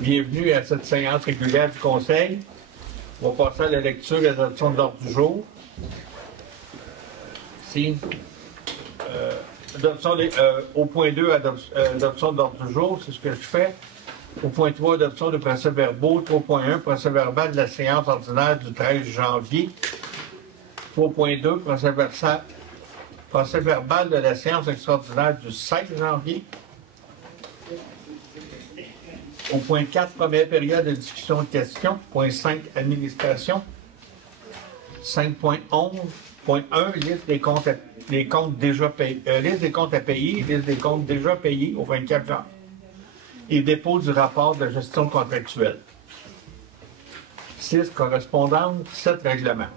Bienvenue à cette séance régulière du Conseil. On va passer à la lecture et à l'adoption de l'ordre du jour. Ici, au point 2, adoption de l'ordre du jour, c'est ce que je fais. Au point 3, adoption de procès-verbaux. 3.1, procès-verbal de la séance ordinaire du 13 janvier. 3.2, procès-verbal de la séance extraordinaire du 16 janvier. Au point 4, première période de discussion de questions. Point 5, administration. 5.11. Point 1, liste des comptes déjà payés. Liste des comptes à payer, liste des comptes déjà payés au 24 janvier. Et dépôt du rapport de gestion contractuelle. 6, correspondance. 7, règlement.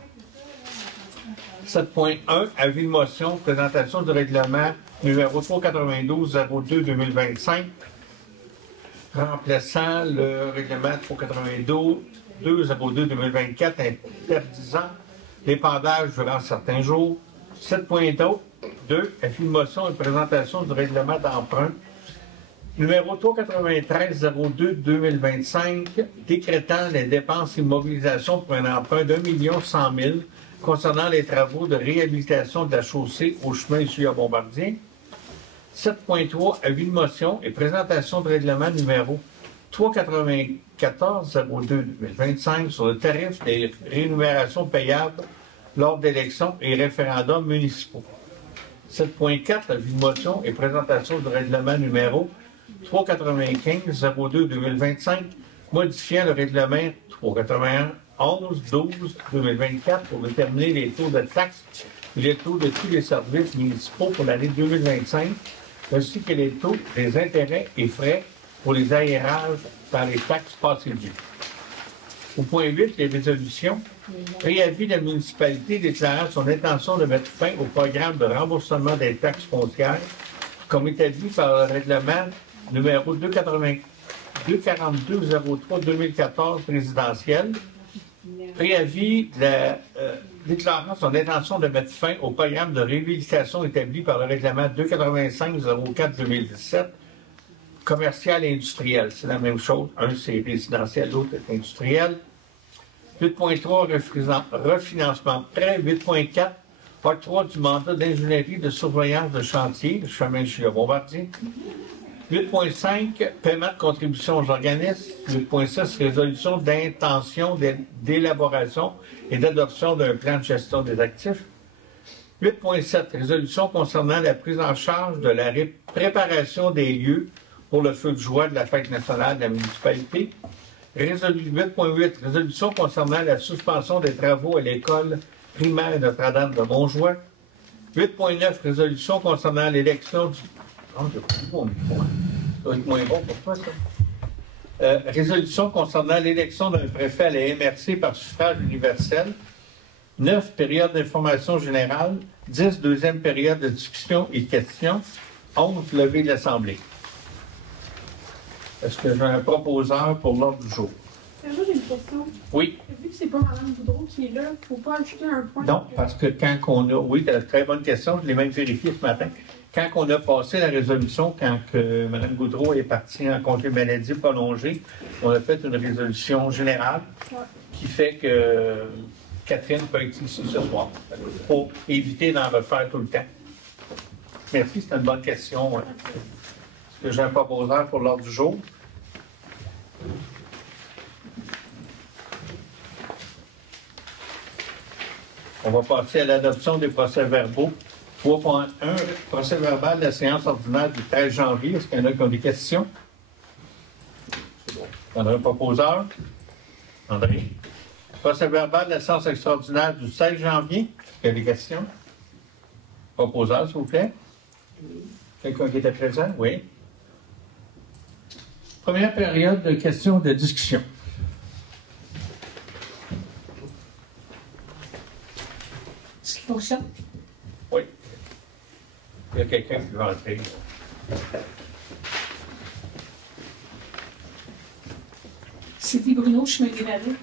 7.1, avis de motion, présentation du règlement numéro 392-02-2025, remplaçant le règlement 392-02-2024, interdisant l'épandage durant certains jours. 7.2, avis de motion et présentation du règlement d'emprunt numéro 393-02-2025, décrétant les dépenses immobilisation pour un emprunt d'1,100,000 concernant les travaux de réhabilitation de la chaussée au chemin Julia-Bombardier. 7.3, avis de motion et présentation de règlement numéro 394-02-2025 sur le tarif des rémunérations payables lors d'élections et référendums municipaux. 7.4, avis de motion et présentation de règlement numéro 395-02-2025, modifiant le règlement 381-11-12-2024 pour déterminer les taux de taxes et les taux de tous les services municipaux pour l'année 2025, ainsi que les taux des intérêts et frais pour les aérages par les taxes passées dues. Au point 8, les résolutions. Préavis de la municipalité déclarant son intention de mettre fin au programme de remboursement des taxes foncières comme établi par le règlement numéro 242-03-2014 présidentiel. Préavis déclarant son intention de mettre fin au programme de réhabilitation établi par le règlement 285-04-2017, commercial et industriel. C'est la même chose. Un, c'est résidentiel, l'autre est industriel. 8.3, refinancement prêt. 8.4, octroi du mandat d'ingénierie de surveillance de chantier, le chemin Julia-Bombardier. 8.5, paiement de contribution aux organismes. 8.6, résolution d'intention d'élaboration et d'adoption d'un plan de gestion des actifs. 8.7, résolution concernant la prise en charge de la préparation des lieux pour le feu de joie de la fête nationale de la municipalité. 8.8, résolution concernant la suspension des travaux à l'école primaire Notre-Dame de Montjoie. 8.9, résolution concernant l'élection du... Oh, j'ai pris mon micro. Ça doit être moins bon pour toi, ça. Résolution concernant l'élection d'un préfet à la MRC par suffrage universel. 9, période d'information générale. 10, deuxième période de discussion et de questions. 11, levée de l'Assemblée. Est-ce que j'ai un proposeur pour l'ordre du jour? Moi, j'ai une question. Oui. Vu que c'est pas Mme Boudreau qui est là, il ne faut pas ajouter un point. Non, parce que quand on a... Oui, c'est une très bonne question, je l'ai même vérifié ce matin. Quand on a passé la résolution, quand Mme Boudreau est partie en congé maladie prolongé, on a fait une résolution générale qui fait que Catherine peut être ici ce soir pour éviter d'en refaire tout le temps. Merci, c'est une bonne question. Est-ce que j'ai un proposeur pour l'ordre du jour? On va passer à l'adoption des procès-verbaux. 3.1, procès-verbal de la séance ordinaire du 13 janvier. Est-ce qu'il y en a qui ont des questions? Il y en a un proposeur? André. Procès-verbal de la séance extraordinaire du 16 janvier. Est-ce qu'il y a des questions? Proposeur, s'il vous plaît. Quelqu'un qui était présent? Oui. Première période de questions de discussion. Est-ce qu'il fonctionne? Oui. Il y a quelqu'un qui va entrer. Sylvie Bruno, chemin des Vallées.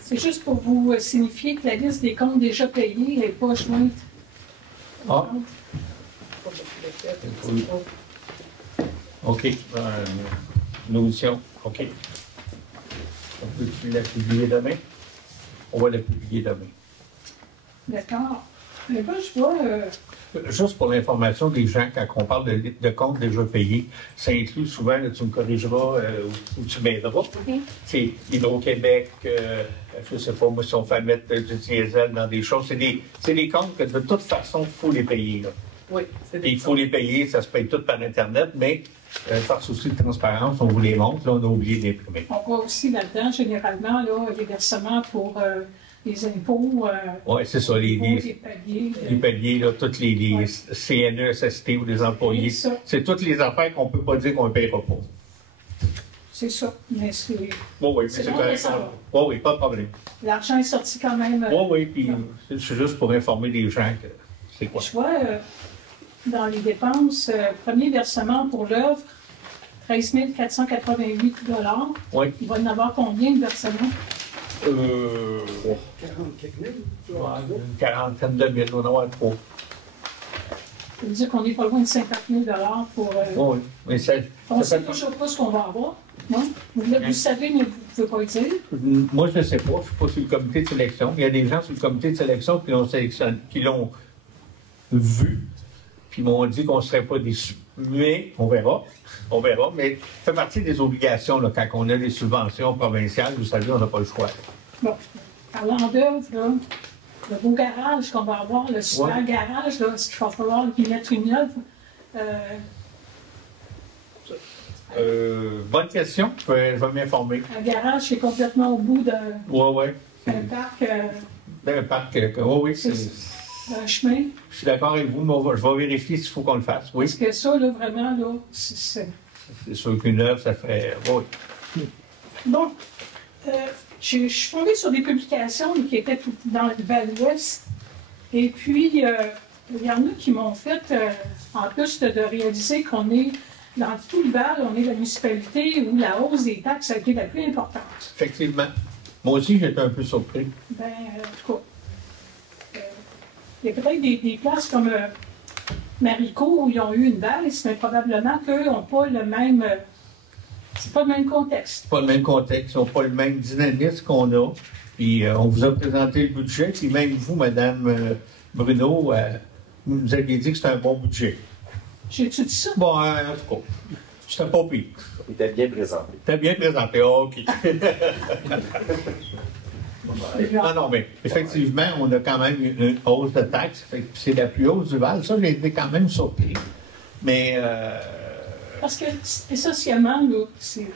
C'est juste pour vous signifier que la liste des comptes déjà payés n'est pas jointe. Ah. OK. Une audition, OK. On peut-tu la publier demain? On va la publier demain. D'accord. Mais là, je vois... Juste pour l'information des gens, quand on parle de comptes déjà payés, ça inclut souvent, là, tu me corrigeras ou tu m'aideras. C'est Hydro-Québec, je ne sais pas, moi, si on fait mettre du diesel dans des choses, c'est des comptes que de toute façon, il faut les payer. Là. Oui, et il faut les payer, ça se paye tout par Internet, mais par souci de transparence, on vous les montre, là, on a oublié d'imprimer. On voit aussi là-dedans, généralement, là, les versements pour les impôts. Oui, c'est ça, les paliers. Les paliers, là, toutes les CNE, SST ou les employés. C'est toutes les affaires qu'on ne peut pas dire qu'on ne paiera pas. C'est ça, mais c'est... Oui, c'est correct. Oui, pas de problème. L'argent est sorti quand même... Oui, puis c'est juste pour informer les gens que c'est quoi. Je vois, dans les dépenses, premier versement pour l'œuvre, 13 488 $. Oui. Il va y en avoir combien de versements? 40 quelques mille. Une quarantaine de mille, on en a trop. Ça veut dire qu'on n'est pas loin de 50 000 $ pour... Oui, mais ça... On ne sait toujours pas ce qu'on va avoir, non? Vous savez, mais vous ne pouvez pas le dire. Moi, je ne sais pas. Je ne suis pas sur le comité de sélection. Il y a des gens sur le comité de sélection qui l'ont vu, puis m'ont dit qu'on ne serait pas déçus. Mais on verra. On verra. Mais ça fait partie des obligations, là, quand on a des subventions provinciales. Vous savez, on n'a pas le choix. Bon. Parlant d'œuvre, là, le beau garage qu'on va avoir, le super garage, là, est-ce qu'il va falloir y mettre une œuvre? Bonne question. Je vais m'informer. Un garage qui est complètement au bout d'un parc. D'un parc, oui, c'est... Un chemin. Je suis d'accord avec vous, mais je vais vérifier s'il faut qu'on le fasse. Oui. Parce que ça, là, vraiment, là, c'est... C'est sûr qu'une œuvre, ça ferait... Oui. Bon. Je suis fondée sur des publications qui étaient dans le Val-Ouest. Et puis, il y en a qui m'ont fait, en plus de réaliser qu'on est, dans tout le Val, on est la municipalité où la hausse des taxes a été la plus importante. Effectivement. Moi aussi, j'étais un peu surpris. Ben, en tout cas, il y a peut-être des places comme Marico où ils ont eu une baisse, mais probablement qu'eux n'ont pas le même... c'est pas le même contexte. Pas le même contexte, ils n'ont pas le même dynamisme qu'on a. Puis on vous a présenté le budget, puis même vous, Mme Bruno, vous nous aviez dit que c'était un bon budget. J'ai-tu dit ça? Bon, en tout cas, c'était pas pire. Il était bien présenté. C'était bien présenté, OK. Non, mais effectivement, on a quand même une hausse de taxes. C'est la plus haute du Val. Ça, j'ai été quand même surpris. Mais... Parce que, essentiellement, là, c'est...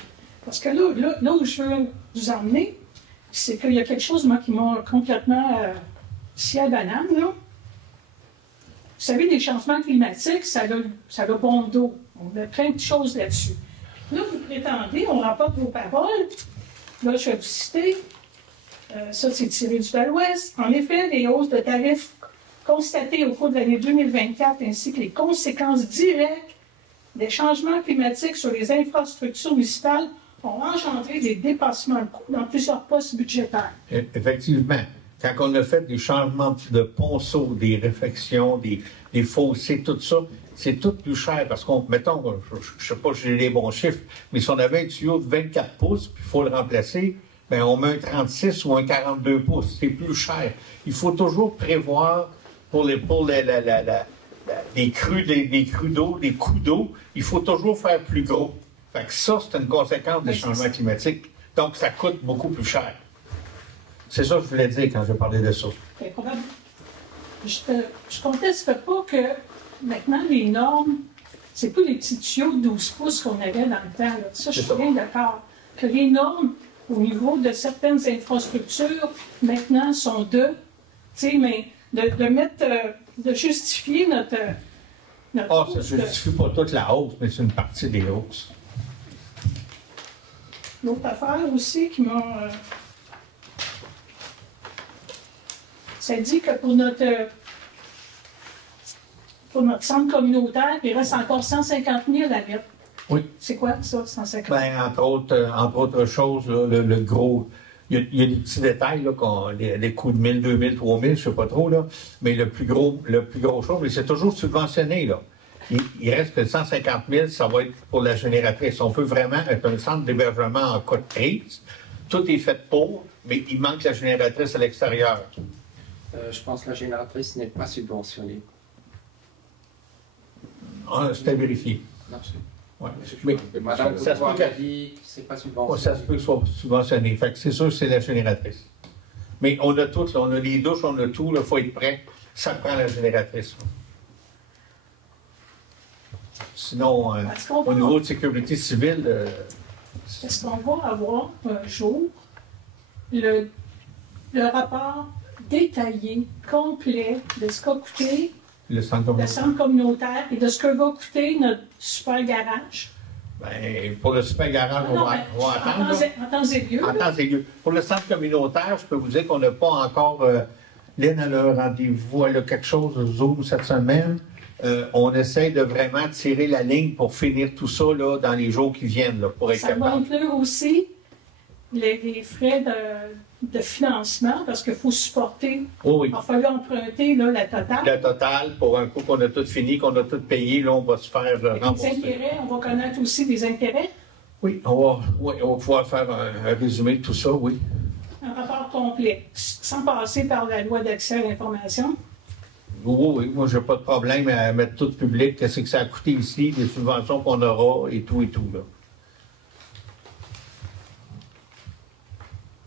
Parce que là où je veux vous emmener, c'est qu'il y a quelque chose, moi, qui m'a complètement scié à banane, là. Vous savez, les changements climatiques, ça a bon dos. On a plein de choses là-dessus. Là, vous prétendez, on remporte vos paroles. Là, je vais vous citer. Ça, c'est tiré du Val-Ouest. En effet, les hausses de tarifs constatées au cours de l'année 2024 ainsi que les conséquences directes des changements climatiques sur les infrastructures municipales ont engendré des dépassements de coûts dans plusieurs postes budgétaires. Effectivement. Quand on a fait des changements de ponceaux, des réfections, des fossés, tout ça, c'est tout plus cher. Parce qu'on, mettons, je ne sais pas si j'ai les bons chiffres, mais si on avait un tuyau de 24 pouces, puis il faut le remplacer, bien, on met un 36 ou un 42 pouces. C'est plus cher. Il faut toujours prévoir pour les crues d'eau, des coups d'eau, il faut toujours faire plus gros. Fait que ça, c'est une conséquence des changements climatiques. Donc, ça coûte beaucoup plus cher. C'est ça que je voulais dire quand je parlais de ça. C'est probable. Je ne conteste pas que maintenant, les normes, c'est pas les petits tuyaux de 12 pouces qu'on avait dans le temps. Là. Ça, je suis bien d'accord. Que les normes, au niveau de certaines infrastructures, maintenant, sont tu sais, mais de mettre, de justifier notre ça ne justifie pas toute la hausse, mais c'est une partie des hausses. L'autre affaire aussi qui m'a... ça dit que pour notre centre communautaire, il reste encore 150 000 à mettre. Oui. C'est quoi ça, 150 000? Bien, entre autres choses, là, le gros... Il y a des petits détails, là, des coûts de 1000, 2000, 3000, je ne sais pas trop, là, mais le plus gros chose, mais c'est toujours subventionné, là. Il reste que 150 000, ça va être pour la génératrice. On veut vraiment être un centre d'hébergement en cas de crise. Tout est fait pour, mais il manque la génératrice à l'extérieur. Je pense que la génératrice n'est pas subventionnée. C'est à vérifier. Non, Ouais. Mais Madame ça se Bourgeois peut a que- dit que c'est pas ça subventionné. se peut que ce soit subventionné. Fait que c'est sûr que c'est la génératrice. Mais on a tout, là, on a les douches, on a tout, il faut être prêt. Ça prend la génératrice. Là. Sinon, Est-ce qu'on au va- niveau de sécurité civile, Est-ce qu'on va avoir un jour le rapport détaillé, complet de ce qu'a coûté le centre le communautaire, centre communautaire et de ce que va coûter notre super garage? ben, pour le super garage, on Non, va, mais on va attendre. là. en temps et lieu. En là. temps et lieu. Pour le centre communautaire, je peux vous dire qu'on n'a pas encore. Lynn, elle a un rendez-vous, elle a quelque chose de Zoom cette semaine. On essaie de vraiment tirer la ligne pour finir tout ça là, dans les jours qui viennent, là, pour être Ça va capable. inclure aussi les frais de financement parce qu'il faut supporter. Oh oui. Il va falloir emprunter là, la totale. Le total, pour un coup qu'on a tout fini, qu'on a tout payé, là, on va se faire Les rembourser. intérêts, on va connaître aussi des intérêts. Oui, on va pouvoir faire un résumé de tout ça, oui. Un rapport complet, sans passer par la loi d'accès à l'information. Oui, moi, j'ai pas de problème à mettre tout public, qu'est-ce que ça a coûté ici, les subventions qu'on aura et tout, là.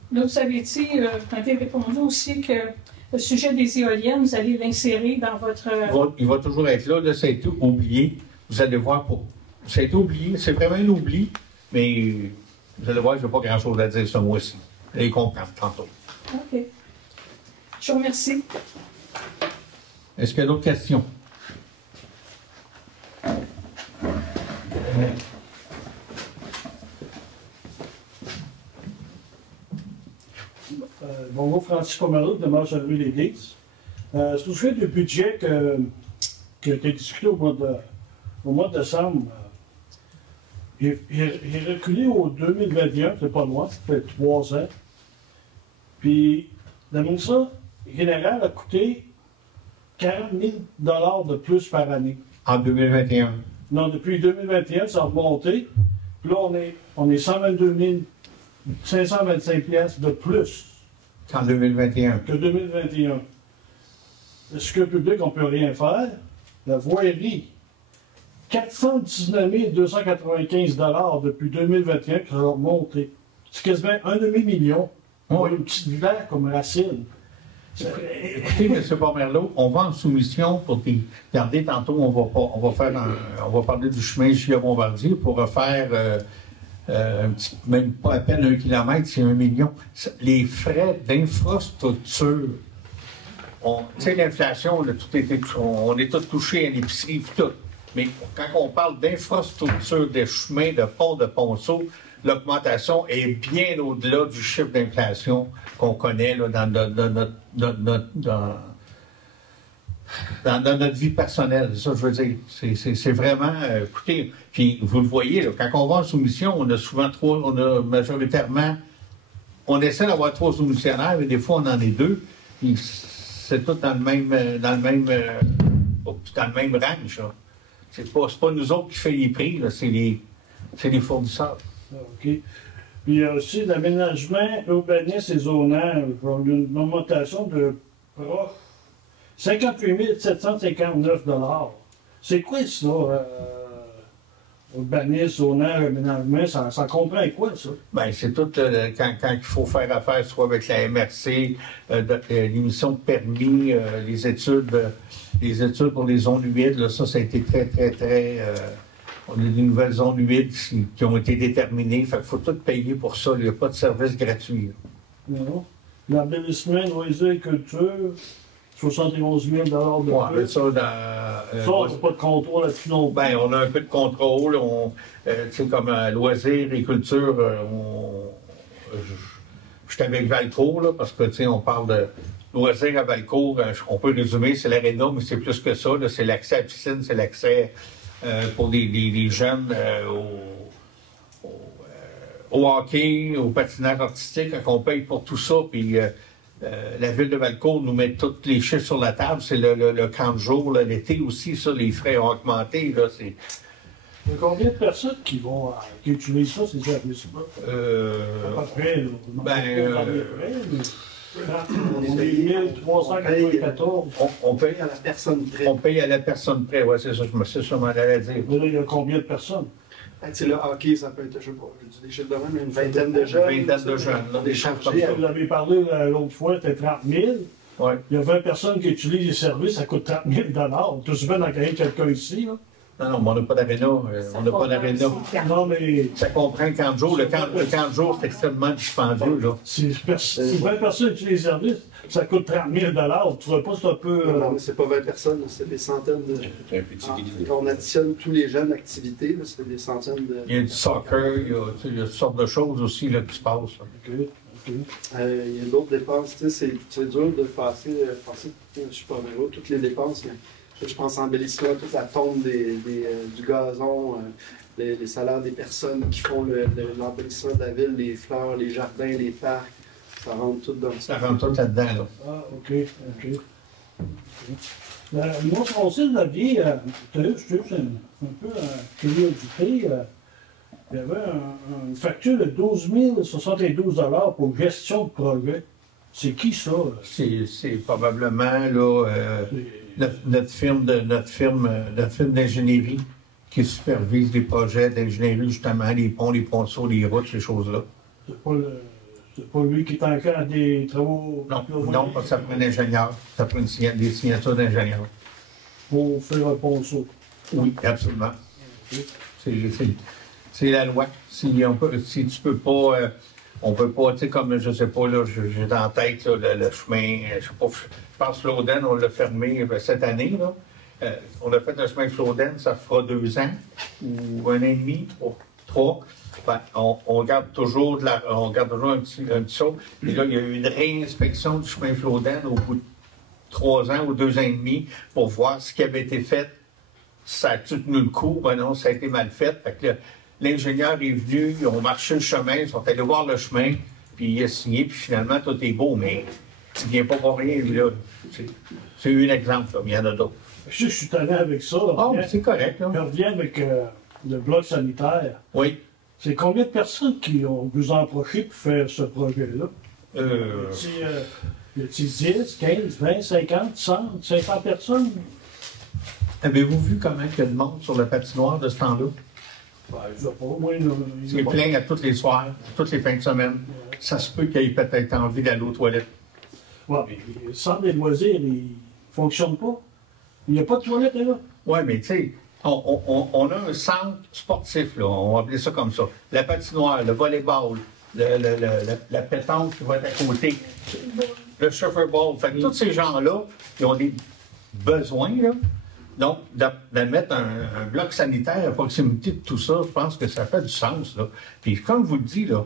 Là, vous avez dit, vous m'avez répondu aussi que le sujet des éoliennes, vous allez l'insérer dans votre... Il va toujours être là, ça a été oublié. Vous allez voir, ça a été oublié, c'est vraiment un oubli, mais vous allez voir, je n'ai pas grand-chose à dire ce mois-ci. Vous allez comprendre tantôt. OK. Je vous remercie. Est-ce qu'il y a d'autres questions? Bonjour, Francis Pomerleau, de Marche-Rue l'Église. C'est au sujet du budget qui a été discuté au mois de décembre. Il est reculé au 2021, c'est pas loin, ça fait 3 ans. Puis, l'administration générale a coûté 40 000 de plus par année. En 2021. Non, depuis 2021, ça a remonté. Puis là, on est 122 525 piastres de plus En 2021. que 2021. Est-ce que le public, on ne peut rien faire? La voirie, 419 295 depuis 2021 qui ont remonté. C'est quasiment un demi-million pour une petite villa comme Racine. Écoutez, M. Pomerleau, on va en soumission pour des. Regardez, tantôt, on va parler du chemin Gilles-Bombardier pour refaire même pas à peine 1 kilomètre, c'est 1 million. Les frais d'infrastructure, tu sais, l'inflation, on est tous touchés à l'épicerie et tout. Mais quand on parle d'infrastructure, de chemins, de ponceaux, l'augmentation est bien au-delà du chiffre d'inflation qu'on connaît là, dans notre vie personnelle. Ça, je veux dire, c'est vraiment... écoutez, puis vous le voyez, là, quand on va en soumission, on a majoritairement... On essaie d'avoir 3 soumissionnaires, mais des fois, on en est 2. Puis c'est tout dans le même range. Là. C'est pas nous autres qui fait les prix, là, c'est les fournisseurs. OK. Puis il y a aussi l'aménagement urbaniste et zonage. Il y a une augmentation de 58 759 $. C'est quoi ça? Urbanisme, zonage, aménagement, ça comprend quoi ça? Bien, c'est tout quand il faut faire affaire, soit avec la MRC, l'émission de permis, les études pour les zones humides, là, ça a été très. On a des nouvelles zones humides qui ont été déterminées. Fait qu'il faut tout payer pour ça. Il n'y a pas de service gratuit. Non. L'embellissement, loisirs et culture, 71 000 de Ouais, plus. ça, Ça, on n'a pas de contrôle là-dessus non plus. ben, on a un peu de contrôle. Tu sais, comme loisirs et culture, je suis avec Valcourt, là, parce que, tu sais, on parle de loisirs à Valcourt. On peut résumer, c'est l'aréna, mais c'est plus que ça. C'est l'accès à la piscine, c'est l'accès pour les jeunes au hockey, au patinage artistique, quand on paye pour tout ça. Puis la ville de Valcourt nous met tous les chiffres sur la table. C'est le camp de jour, l'été aussi, ça, les frais ont augmenté. Là, il y a combien de personnes qui utilisent ça, ces services-là? À peu près, là. On est 1394. On paye à la personne près. On paye à la personne près, oui, c'est ça, je m'en allais dire. Mais là, il y a combien de personnes? Le hockey, ça peut être, je sais pas, des chiffres de même, une vingtaine de jeunes. Une vingtaine de jeunes, là, des chiffres comme ça. Vous avez parlé l'autre fois, c'était 30 000. Ouais. Il y a 20 personnes qui utilisent les services, ça coûte 30 000 $. Tout souvent d'en gagner quelqu'un ici, là. Non, mais on n'a pas d'aréna. On n'a pas d'aréna. Non, mais. Ça comprend le camp de jour. Le camp de jour, c'est extrêmement dispendieux, là. Si 20 personnes utilisent les services, ça coûte 30 000 $. Tu ne trouves pas c'est un peu. Non, mais c'est pas 20 personnes, c'est des centaines de. Quand on additionne tous les jeunes activités, c'est des centaines de. Il y a du soccer, il y a toutes sortes de choses aussi là, qui se passent. OK. Il y a d'autres dépenses. C'est dur de passer, je ne suis pas heureux, toutes les dépenses. Mais je pense embellissement, toute la tombe du gazon, les salaires des personnes qui font l'embellissement de la ville, les fleurs, les jardins, les parcs. Ça rentre tout dans ça. Ça rentre tout là-dedans, là. Ah, OK. Moi, Francine, la vie, tu as juste un peu curiosité. Il y avait une facture de 12 072 $ pour gestion de projet. C'est qui ça? C'est probablement là, notre firme d'ingénierie qui supervise les projets d'ingénierie, justement, les ponts, les ponceaux, les routes, ces choses-là. C'est pas lui qui est en cas des travaux? Non, parce que ça prend un ingénieur. Ça prend des signatures d'ingénieur. Pour faire un ponceau? Oui, absolument. C'est la loi. Si tu peux pas, on peut pas, tu sais, comme, je sais pas, là, j'ai dans la tête là, le chemin, je sais pas, je pense que Floden, on l'a fermé cette année, là. On a fait le chemin Floden, ça fera 2 ans, ou 1 an et demi, 3. Ben, on garde toujours un petit saut. Et là, il y a eu une réinspection du chemin Floden au bout de 3 ans ou 2 ans et demi pour voir ce qui avait été fait. Ça a tenu le coup? Ben non, ça a été mal fait. Fait que l'ingénieur est venu, ils ont marché le chemin, ils sont allés voir le chemin, puis il a signé, puis finalement, tout est beau, mais il ne vient pas pour rien, lui, là. C'est un exemple, là, mais il y en a d'autres. Je suis tanné avec ça. Ah, mais c'est correct, là. Je reviens avec le bloc sanitaire. Oui. C'est combien de personnes qui vous ont approché pour faire ce projet-là? Y a-t-il 10, 15, 20, 50, 100, 500 personnes? Avez-vous vu comment il y a de monde sur la patinoire de ce temps-là? Ben, je sais pas. Moi, C'est plein à tous les soirs, toutes les fins de semaine. Ça se peut qu'il ait peut-être envie d'aller aux toilettes. Oui, mais le centre des loisirs, il ne fonctionne pas. Il n'y a pas de toilettes là. Oui, mais tu sais, on a un centre sportif, là, on va appeler ça comme ça. La patinoire, le volleyball, la pétanque qui va être à côté, le shuffleboard. Fait que tous ces gens-là, ils ont des besoins, là. Donc, de mettre un bloc sanitaire à proximité de tout ça, je pense que ça fait du sens, là. Puis, comme je vous le dis, là,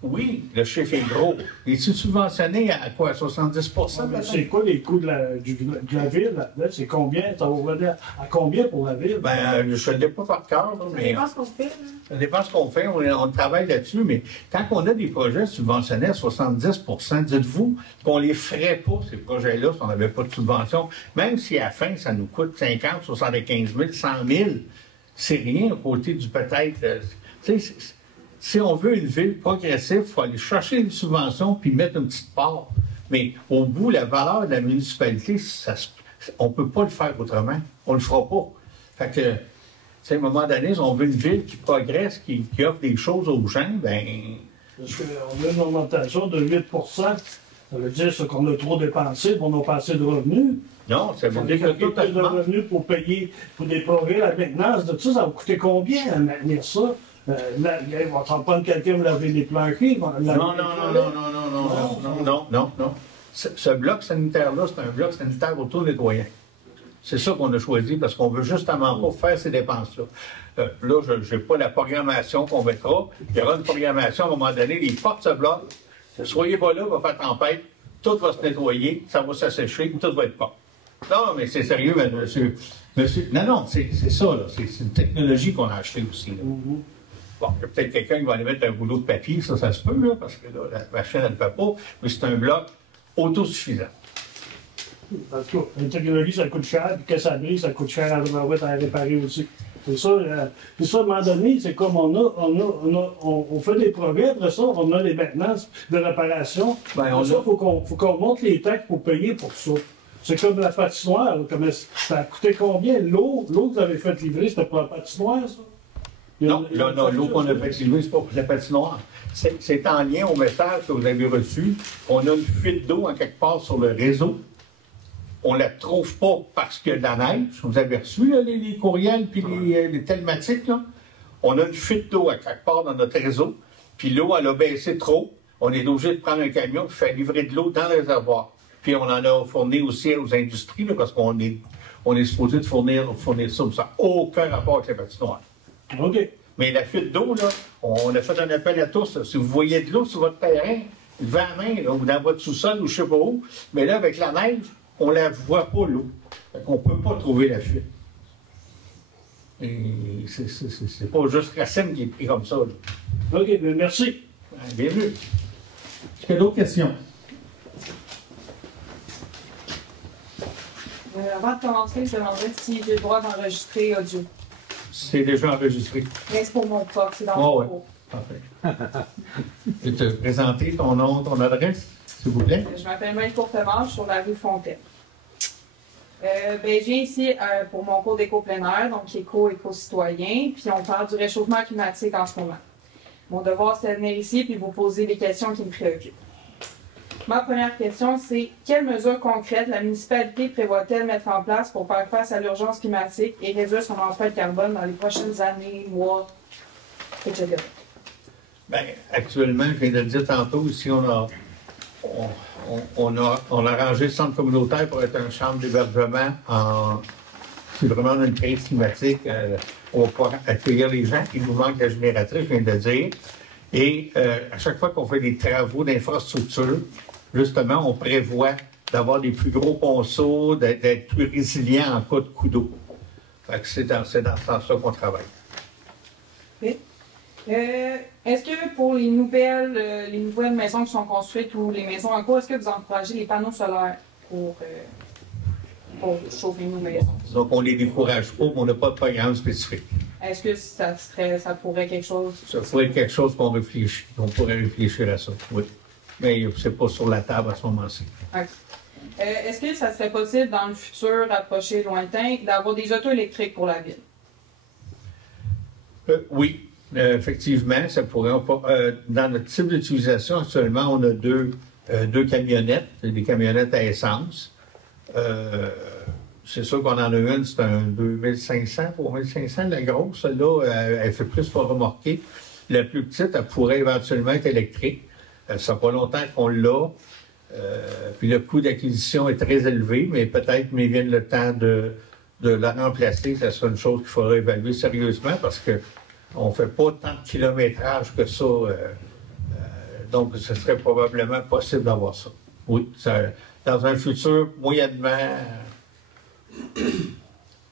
oui, le chiffre est gros. Il est subventionné à quoi? 70 %? C'est quoi les coûts de la ville là-dedans? C'est combien? Ça va revenir à combien pour la ville? Ben, je ne l'ai pas par cœur, là, mais. Ça dépend ce qu'on fait. Ça dépend ce qu'on fait. On travaille là-dessus, mais quand on a des projets subventionnés à 70 %, dites-vous qu'on ne les ferait pas, ces projets-là, si on n'avait pas de subvention. Même si à la fin, ça nous coûte 50, 75 000, 100 000, c'est rien à côté du peut-être. Tu sais, si on veut une ville progressive, il faut aller chercher une subvention puis mettre une petite part. Mais au bout, la valeur de la municipalité, on ne peut pas le faire autrement. On ne le fera pas. Fait que, tu sais, à un moment donné, si on veut une ville qui progresse, qui offre des choses aux gens, ben. Parce qu'on a une augmentation de 8 %. Ça veut dire qu'on a trop dépensé, qu'on n'a pas assez de revenus. Non, ça veut dire que tout plus de revenus pour payer pour des progrès, la maintenance de tout ça, ça va coûter combien à maintenir ça? Il va s'en prendre quelqu'un pour laver les planchers. Non. Ce bloc sanitaire-là, c'est un bloc sanitaire auto-nettoyant. C'est ça qu'on a choisi parce qu'on veut justement pas faire ces dépenses-là. Là, je n'ai pas la programmation qu'on mettra. Il y aura une programmation à un moment donné, les portes se bloquent. Soyez pas là, va faire tempête, tout va se nettoyer, ça va s'assécher, tout va être propre. Non, mais c'est sérieux, monsieur. Non, c'est ça, là. C'est une technologie qu'on a achetée aussi. Là. Bon, il y a peut-être quelqu'un qui va aller mettre un rouleau de papier, ça se peut, là, parce que là, la machine, elle ne peut pas, mais c'est un bloc autosuffisant. En tout cas, une technologie, ça coûte cher, puis que ça brise, ça coûte cher à réparer aussi. C'est ça, à un moment donné, c'est comme on fait des progrès, après ça, on a les maintenances de réparation. Ben, il faut qu'on monte les taxes pour payer pour ça. C'est comme la patinoire. Ça a coûté combien? L'eau que vous avez fait livrer, c'était pour la patinoire, ça? Non, l'eau qu'on a fait livrer, c'est pas pour la patinoire. C'est en lien au message que vous avez reçu. On a une fuite d'eau en quelque part sur le réseau. On ne la trouve pas parce qu'il y a de la neige. Vous avez reçu là, les courriels puis les télématiques. Là. On a une fuite d'eau à quelque part dans notre réseau. Puis l'eau, elle a baissé trop. On est obligé de prendre un camion et faire livrer de l'eau dans le réservoir. Puis on en a fourni aussi aux industries là, parce qu'on est supposé de fournir ça. Ça n'a aucun rapport avec la patinoire. OK. Mais la fuite d'eau, là, on a fait un appel à tous. Là. Si vous voyez de l'eau sur votre terrain, levez la main, là, ou dans votre sous-sol, ou je ne sais pas où. Mais là, avec la neige, on ne la voit pas, l'eau. On ne peut pas trouver la fuite. Et c'est pas juste Racine qui est pris comme ça. Là. OK, bien, merci. Bienvenue. Est-ce qu'il y a d'autres questions? Avant de commencer, je demandais si j'ai le droit d'enregistrer audio. C'est déjà enregistré. Mais c'est pour mon POC, c'est dans mon cours. Parfait. Tu peux te présenter ton nom, ton adresse, s'il vous plaît? Je m'appelle Maëlle Courtemanche, sur la rue Fontaine. Je viens ici pour mon cours d'éco-plein air, donc éco-citoyen, puis on parle du réchauffement climatique en ce moment. Mon devoir, c'est de venir ici puis vous poser des questions qui me préoccupent. Ma première question, c'est quelles mesures concrètes la municipalité prévoit-elle mettre en place pour faire face à l'urgence climatique et réduire son empreinte carbone dans les prochaines années, mois, etc.? Bien, actuellement, je viens de le dire tantôt, ici, on a arrangé le centre communautaire pour être un centre d'hébergement si vraiment on a une crise climatique, on va pouvoir accueillir les gens. Il nous manque la génératrice, je viens de le dire. Et à chaque fois qu'on fait des travaux d'infrastructure, justement, on prévoit d'avoir des plus gros ponceaux, d'être plus résilient en cas de coup d'eau. Fait que c'est dans ce sens-là qu'on travaille. Okay. Est-ce que pour les nouvelles maisons qui sont construites ou les maisons en cours, est-ce que vous encouragez les panneaux solaires pour chauffer nos maisons? Donc, on ne les décourage pas, mais on n'a pas de programme spécifique. Est-ce que ça pourrait être quelque chose? Ça pourrait être quelque chose qu'on réfléchit. On pourrait réfléchir à ça, oui. Mais c'est pas sur la table à ce moment-ci. Okay. Est-ce que ça serait possible dans le futur approché lointain d'avoir des autos électriques pour la ville? Oui. Effectivement, ça pourrait. Dans notre type d'utilisation, actuellement, on a deux camionnettes, des camionnettes à essence. C'est sûr qu'on en a une, c'est un 2500 pour 1500, la grosse. Celle-là, elle fait plus pour remorquer. La plus petite, elle pourrait éventuellement être électrique. Ça fait pas longtemps qu'on l'a. Puis le coût d'acquisition est très élevé, mais peut-être, mais vient le temps de la remplacer. Ça sera une chose qu'il faudra évaluer sérieusement parce que on ne fait pas tant de kilométrage que ça. Donc, ce serait probablement possible d'avoir ça. Oui, dans un futur moyennement...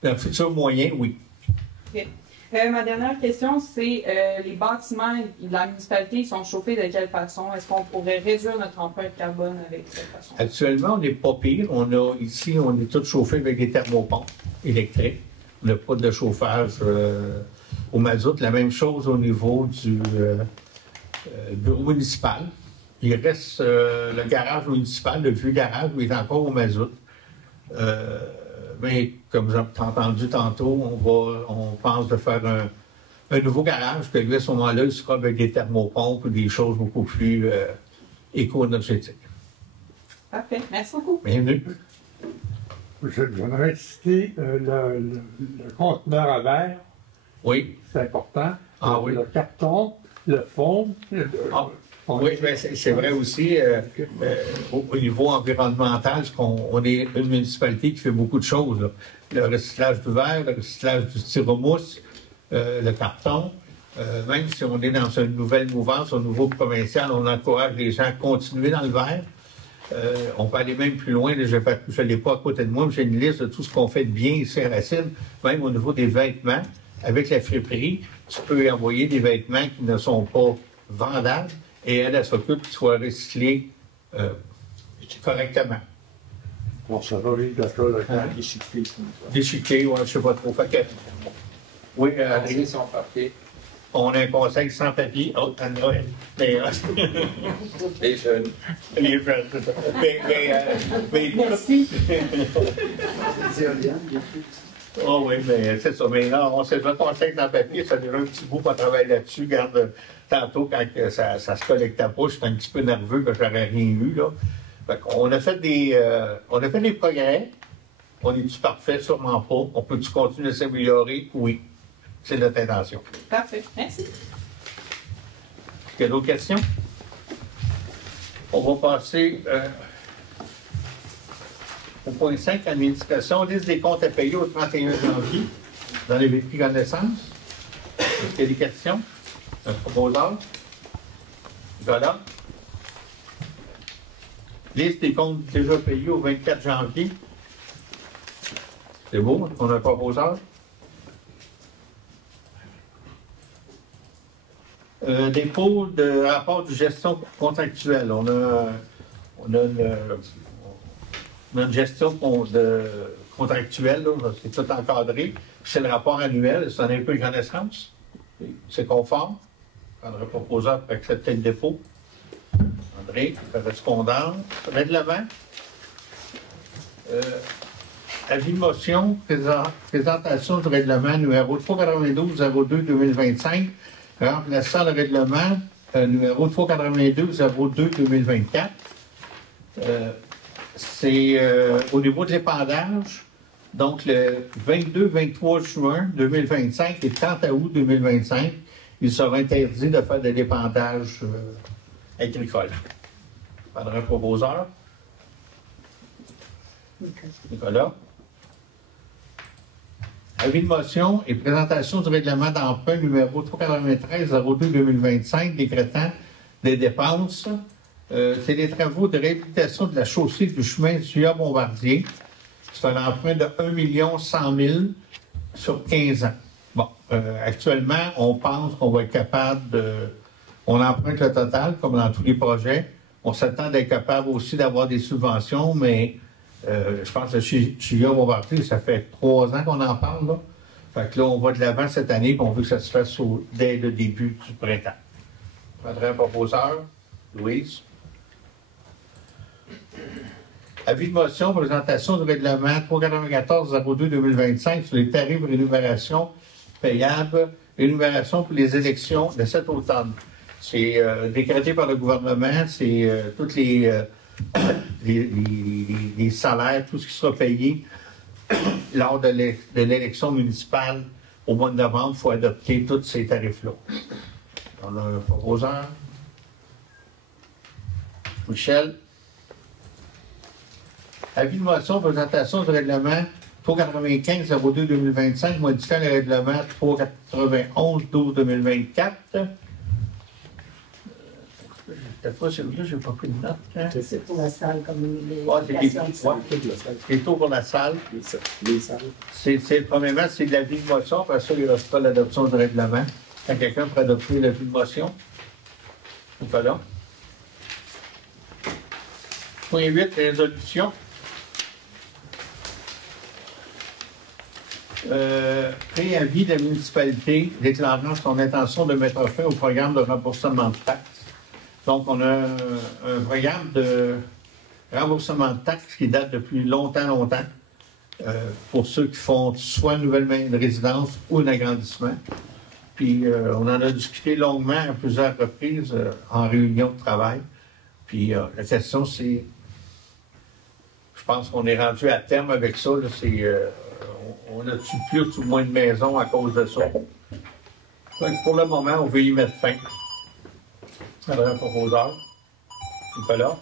dans un futur moyen, oui. Okay. Ma dernière question, c'est les bâtiments de la municipalité sont chauffés de quelle façon? Est-ce qu'on pourrait réduire notre empreinte carbone avec cette façon? Actuellement, on n'est pas pire. Ici, on est tous chauffés avec des thermopompes électriques. On n'a pas de chauffage... au mazout, la même chose au niveau du bureau municipal. Il reste le garage municipal, le vieux garage, mais il est encore au mazout. Mais comme j'ai entendu tantôt, on pense de faire un nouveau garage, que lui, à ce moment-là, il sera avec des thermopompes ou des choses beaucoup plus éco-énergétiques. Parfait. Merci beaucoup. Bienvenue. Je voudrais citer le conteneur à verre. Oui. C'est important. Ah oui. Le carton, le fond. Oui, mais c'est vrai aussi, au niveau environnemental, on est une municipalité qui fait beaucoup de choses. Là. Le recyclage du verre, le recyclage du styromousse, le carton. Même si on est dans une nouvelle mouvance au niveau provincial, on encourage les gens à continuer dans le verre. On peut aller même plus loin. Je ne l'ai pas à côté de moi, mais j'ai une liste de tout ce qu'on fait de bien ici à Racine, même au niveau des vêtements. Avec la friperie, tu peux envoyer des vêtements qui ne sont pas vendables et elle s'occupe qu'ils soient recyclés correctement. Bon, ça va vivre d'accord avec Hein? Déchiqueté. Déchiqueté, ouais, je ne sais pas trop. Fait que, oui, Adrien, Conseil sans papier. on a un conseil sans papier. Oh, à Noël. Mais, Les jeunes. les jeunes, c'est ça. Mais, Merci. oh oui, mais c'est ça. Mais là, on s'est fait conseil sans papier, ça durait un petit bout pour travailler là-dessus. Garde, tantôt, quand ça se collectait pas, j'étais un petit peu nerveux que j'aurais rien eu, là. Fait qu'on a fait des progrès. On est-tu parfait? Sûrement pas. On peut-tu continuer à s'améliorer? Oui. C'est notre intention. Parfait. Merci. Est-ce qu'il y a d'autres questions? On va passer au point 5, administration. Liste des comptes à payer au 31 janvier. Vous en avez pris connaissance? Est-ce qu'il y a des questions? Un proposeur? Voilà. Liste des comptes déjà payés au 24 janvier. C'est beau, on a un proposeur. Dépôt de rapport de gestion contractuelle. On a une gestion contractuelle, là, c'est tout encadré. C'est le rapport annuel, ça en a un peu de connaissance. C'est conforme. On a un proposeur pour accepter le dépôt. André, correspondance, règlement. Avis de motion, présentation du règlement numéro 392-02-2025, remplaçant le règlement numéro 392-02-2024. C'est au niveau de l'épandage, donc le 22-23 juin 2025 et 30 août 2025, il sera interdit de faire de l'épandage agricole. Je prendrai un proposeur. Nicolas. Avis de motion et présentation du règlement d'emprunt numéro 393-02-2025 décrétant des dépenses. C'est les travaux de réhabilitation de la chaussée du chemin Julia-Bombardier. C'est un emprunt de 1 100 000 sur 15 ans. Bon, actuellement, on pense qu'on va être capable de... On emprunte le total, comme dans tous les projets. On s'attend d'être capable aussi d'avoir des subventions, mais je pense que chez Bombardier, ça fait 3 ans qu'on en parle, là. Fait que là, on va de l'avant cette année, puis on veut que ça se fasse dès le début du printemps. Je prendrai un proposeur. Louise. Avis de motion, présentation du règlement 394-02-2025 sur les tarifs de rémunération payables, rémunération pour les élections de cet automne. C'est décrété par le gouvernement, c'est tous les salaires, tout ce qui sera payé lors de l'élection municipale au mois de novembre. Il faut adopter tous ces tarifs-là. On a un proposeur. Michel. Avis de motion, présentation du règlement 395-02-2025, modifiant le règlement 391-12-2024. Peut-être pas celui-là, je n'ai pas pris de note. Hein? C'est pour la salle, comme les c'est tôt pour la salle. Les salles. Premièrement, c'est de l'avis de motion, après ça, il restera l'adoption du règlement. Quand quelqu'un peut adopter l'avis de motion. Ou pas là. Point 8, résolution. Préavis de la municipalité déclarant son intention de mettre fin au programme de remboursement de taxes. Donc, on a un programme de remboursement de taxes qui date depuis longtemps, pour ceux qui font soit une nouvelle résidence ou un agrandissement. Puis, on en a discuté longuement à plusieurs reprises en réunion de travail. Puis, la question, c'est, je pense qu'on est rendu à terme avec ça, là, on a-tu plus ou moins de maisons à cause de ça? Donc, pour le moment, on veut y mettre fin. On a un proposeur. Nicolas.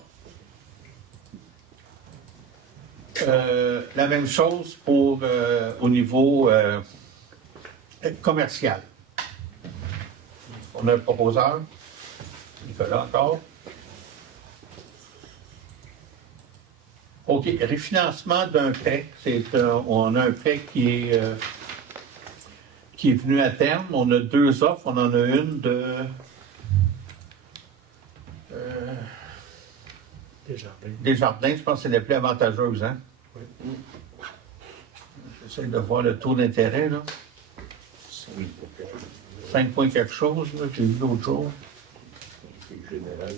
La même chose pour au niveau commercial. On a un proposeur. Nicolas encore. OK. Refinancement d'un prêt. On a un prêt qui est venu à terme. On a 2 offres. On en a une de Desjardins, je pense que c'est la plus avantageuse, hein? Oui. J'essaie de voir le taux d'intérêt, là. 5 points quelque chose, là, j'ai vu l'autre jour. Général.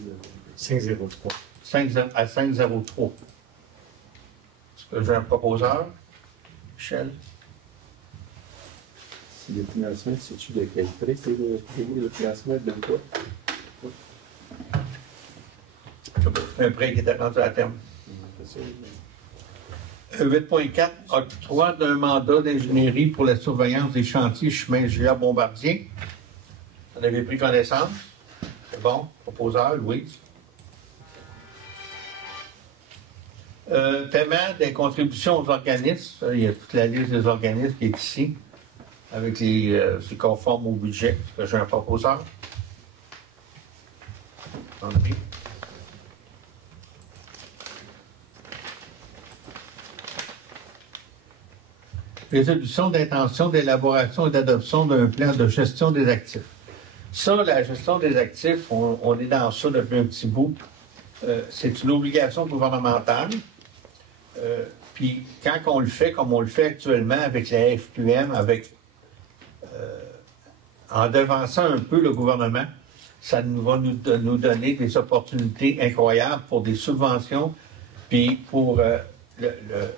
5,03. 5,03. Est-ce que j'ai un proposeur? Michel? Si le financement, c'est-tu de quel prix? C'est le financement de quoi? Un prêt qui était rendu à terme. 8.4, octroi d'un mandat d'ingénierie pour la surveillance des chantiers chemin J.A. Bombardier. Vous en avez pris connaissance? C'est bon. Proposeur, Louise. Paiement des contributions aux organismes. Il y a toute la liste des organismes qui est ici, avec c'est conforme au budget. J'ai un proposeur. André. Résolution d'intention d'élaboration et d'adoption d'un plan de gestion des actifs. Ça, la gestion des actifs, on est dans ça depuis un petit bout. C'est une obligation gouvernementale. Puis quand on le fait, comme on le fait actuellement avec la FQM, en devançant un peu le gouvernement, ça va nous donner des opportunités incroyables pour des subventions. Puis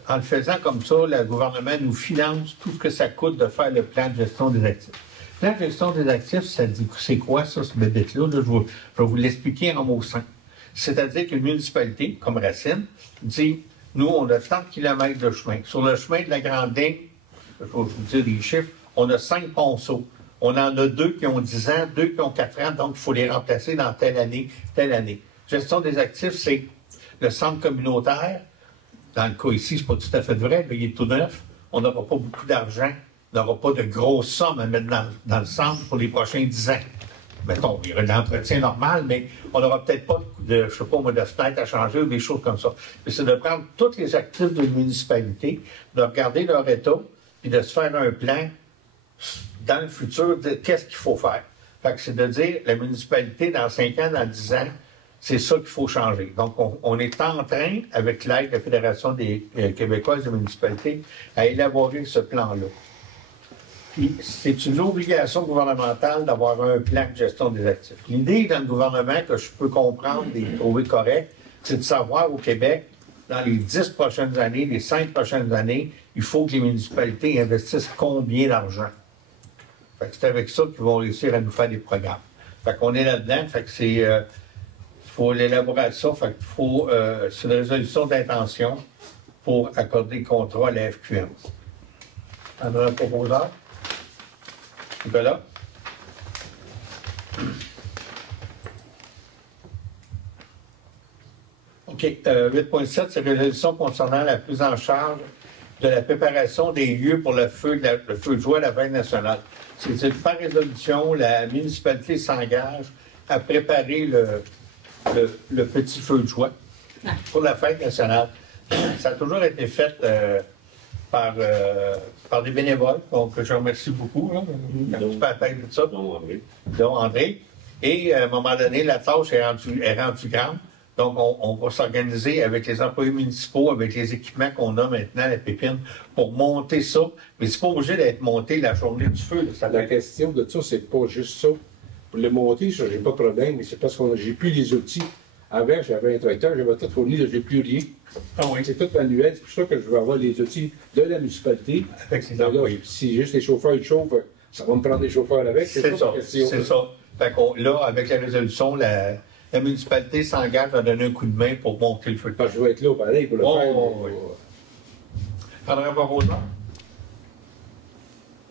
en le faisant comme ça, le gouvernement nous finance tout ce que ça coûte de faire le plan de gestion des actifs. Le plan de gestion des actifs, ça dit, c'est quoi ça, ce bébête-là? Là, je vais vous l'expliquer en mots simples. C'est-à-dire qu'une municipalité, comme Racine, dit, nous, on a tant de kilomètres de chemin. Sur le chemin de la Grande Ligne, je vais vous dire des chiffres, on a 5 ponceaux. On en a 2 qui ont 10 ans, 2 qui ont 4 ans, donc il faut les remplacer dans telle année, telle année. Gestion des actifs, c'est le centre communautaire. Dans le cas ici, ce n'est pas tout à fait vrai, mais il est tout neuf. On n'aura pas beaucoup d'argent. On n'aura pas de grosses sommes à mettre dans le centre pour les prochains 10 ans. Mettons, il y aura de l'entretien normal, mais on n'aura peut-être pas de, je sais pas moi, de fenêtres à changer ou des choses comme ça. Mais c'est de prendre tous les actifs d'une municipalité, de regarder leur état, puis de se faire un plan dans le futur de qu'est-ce qu'il faut faire. Fait que c'est de dire, la municipalité, dans 5 ans, dans 10 ans, c'est ça qu'il faut changer. Donc, on est en train, avec l'aide de la Fédération des Québécoises des municipalités, à élaborer ce plan-là. Puis, c'est une obligation gouvernementale d'avoir un plan de gestion des actifs. L'idée dans le gouvernement, que je peux comprendre et trouver correct, c'est de savoir au Québec, dans les 10 prochaines années, les 5 prochaines années, il faut que les municipalités investissent combien d'argent. Fait que c'est avec ça qu'ils vont réussir à nous faire des programmes. Fait qu'on est là-dedans, fait que c'est... faut l'élaboration, fait qu'il faut... c'est une résolution d'intention pour accorder le contrat à la FQM. Un proposeur? Nicolas? OK. 8.7, c'est résolution concernant la prise en charge de la préparation des lieux pour le feu de joie à la fête nationale. C'est par résolution, la municipalité s'engage à préparer le petit feu de joie pour la fête nationale. Ça a toujours été fait par des bénévoles, donc je remercie beaucoup, là, un petit peu à la tête de ça, dont André. Et à un moment donné, la tâche est rendue grande. Donc, on va s'organiser avec les employés municipaux, avec les équipements qu'on a maintenant à la Pépine, pour monter ça. Mais c'est pas obligé d'être monté la journée du feu. Là, la question de ça, c'est pas juste ça. Pour le monter, ça, j'ai pas de problème, mais c'est parce que j'ai plus les outils. Avant, j'avais un tracteur, j'avais tout fourni, là, j'ai plus rien. Ah oui. C'est tout manuel, c'est pour ça que je veux avoir les outils de la municipalité. Avec les employés. Si juste les chauffeurs ils chauffent, ça va me prendre des chauffeurs avec. C'est ça. C'est ça. Fait qu'on, là, avec la résolution, la municipalité s'engage à donner un coup de main pour monter le feu de camp. Je vais être là pareil pour le faire. Oui. André Barrosa?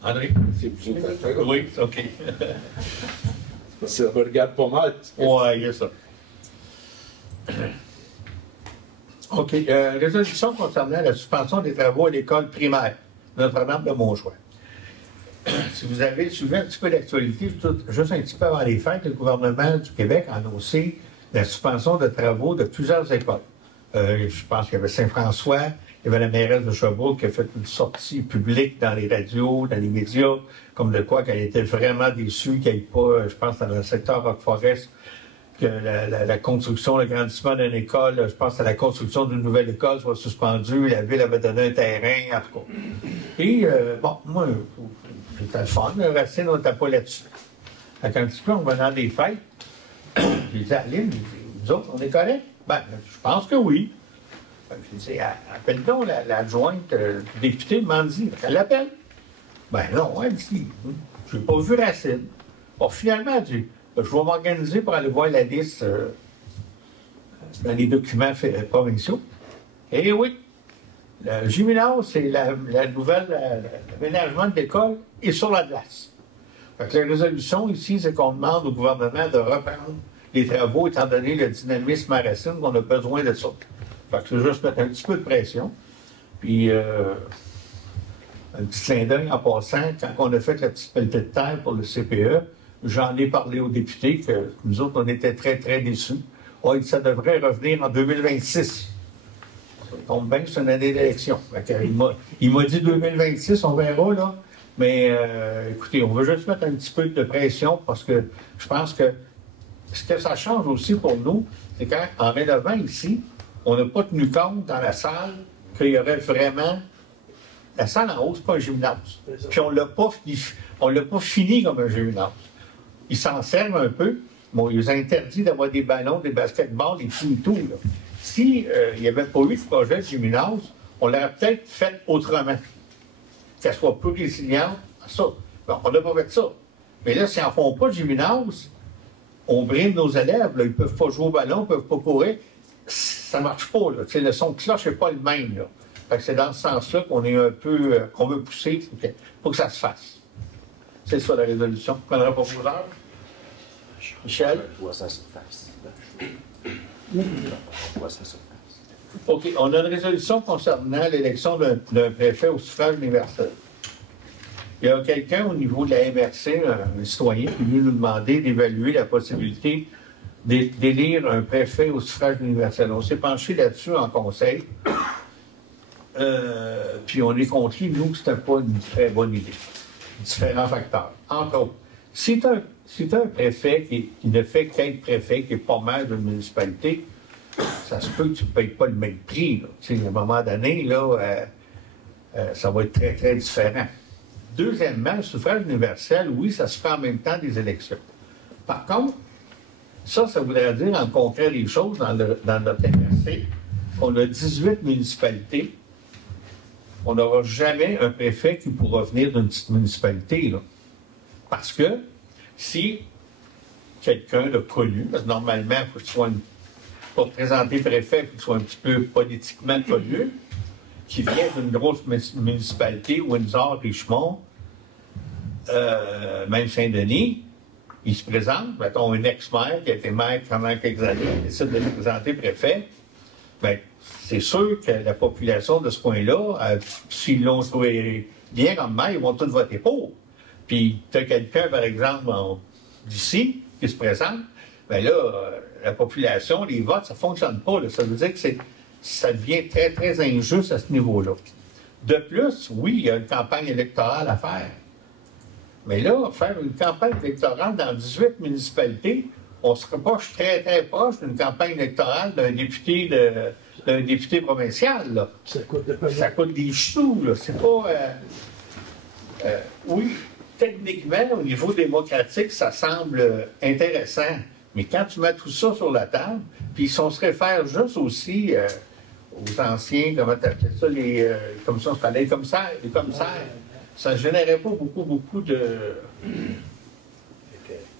André? C'est plus une Oui, OK. Ça me regarde pas mal. Oui, il y a ça. OK. Résolution concernant la suspension des travaux à l'école primaire Notre-Dame de Montjoie. Si vous avez suivi un petit peu l'actualité, juste un petit peu avant les fêtes, le gouvernement du Québec a annoncé la suspension de travaux de plusieurs écoles. Je pense qu'il y avait Saint-François, il y avait la mairesse de Sherbrooke qui a fait une sortie publique dans les radios, dans les médias, comme de quoi qu'elle était vraiment déçue qu'il n'y ait pas, je pense, dans le secteur Rock Forest, que la construction, le grandissement d'une école, je pense que la construction d'une nouvelle école soit suspendue, la ville avait donné un terrain, en tout cas. Et, bon, moi, c'était le fun, Racine, on n'était pas là-dessus. Fait qu'un petit peu, en venant des fêtes, j'ai dit à Aline, nous autres, on est corrects? Ben, je pense que oui. J'ai dit, appelle donc l'adjointe députée de Mandy. Elle l'appelle. Ben non, elle dit, je n'ai pas vu Racine. Bon, finalement, elle dit, je vais m'organiser pour aller voir la liste dans les documents provinciaux. Et oui, le gymnase, c'est la nouvelle, l'aménagement de l'école est sur la glace. Fait que la résolution ici, c'est qu'on demande au gouvernement de reprendre les travaux, étant donné le dynamisme à Racine, qu'on a besoin de ça. Fait que c'est juste mettre un petit peu de pression. Puis, un petit clin d'œil en passant, quand on a fait la petite pelletée de terre pour le CPE, j'en ai parlé aux députés que nous autres, on était très, très déçus. Oh, ça devrait revenir en 2026. Ça tombe bien, c'est une année d'élection. Il m'a dit 2026, on verra, là. Mais écoutez, on veut juste mettre un petit peu de pression parce que je pense que ce que ça change aussi pour nous, c'est qu'en rénovant ici, on n'a pas tenu compte dans la salle qu'il y aurait vraiment... La salle en haut, c'est pas un gymnase. Puis on ne l'a pas fini comme un gymnase. Ils s'en servent un peu. Bon, ils ont interdit d'avoir des ballons, des basketballs, des tout et tout. Là. Si il n'y avait pas eu ce projet de gymnase, on l'aurait peut-être fait autrement. Qu'elle soit plus résiliente à ça. Bon, on n'a pas fait ça. Mais là, s'ils n'en font pas de gymnase, on brime nos élèves. Là. Ils ne peuvent pas jouer au ballon, ils ne peuvent pas courir. Ça ne marche pas. Là. Le son de cloche n'est pas le même. Là. Fait que c'est dans ce sens-là qu'on est un peu, qu'on veut pousser pour que ça se fasse. C'est ça la résolution. Prendra pas vos heures. Michel? OK. On a une résolution concernant l'élection d'un préfet au suffrage universel. Il y a quelqu'un au niveau de la MRC, un citoyen, qui est venu nous demander d'évaluer la possibilité d'élire un préfet au suffrage universel. On s'est penché là-dessus en conseil. Puis on est conclu, nous, que ce n'était pas une très bonne idée. Différents facteurs. Entre autres, si tu as un préfet qui ne fait qu'être préfet, qui est pas mal d'une municipalité, ça se peut que tu ne payes pas le même prix. À un moment donné, là, ça va être très, très différent. Deuxièmement, le suffrage universel, oui, ça se fait en même temps des élections. Par contre, ça voudrait dire, en concret des choses, dans notre MRC, on a 18 municipalités. On n'aura jamais un préfet qui pourra venir d'une petite municipalité. Là. Parce que si quelqu'un de connu, parce que normalement, il faut que tu sois pour présenter préfet, il faut que tu sois un petit peu politiquement connu, qui vient d'une grosse municipalité, Windsor, Richmond, même Saint-Denis, il se présente, mettons un ex-maire qui a été maire pendant quelques années, il décide de lui présenter préfet, bien, c'est sûr que la population de ce coin-là, s'ils l'ont trouvé bien comme maire, ils vont tous voter pour. Puis, tu as quelqu'un, par exemple, d'ici, qui se présente, bien là, la population, les votes, ça ne fonctionne pas. Là. Ça veut dire que ça devient très, très injuste à ce niveau-là. De plus, oui, il y a une campagne électorale à faire. Mais là, faire une campagne électorale dans 18 municipalités, on se rapproche très, très proche d'une campagne électorale d'un député provincial. Là. Ça coûte des choux. Là. C'est pas... oui, techniquement, au niveau démocratique, ça semble intéressant. Mais quand tu mets tout ça sur la table, puis si on se réfère juste aussi aux anciens, comment tu appelles ça, comme ça, on se parlait, les commissaires, ça ne générait pas beaucoup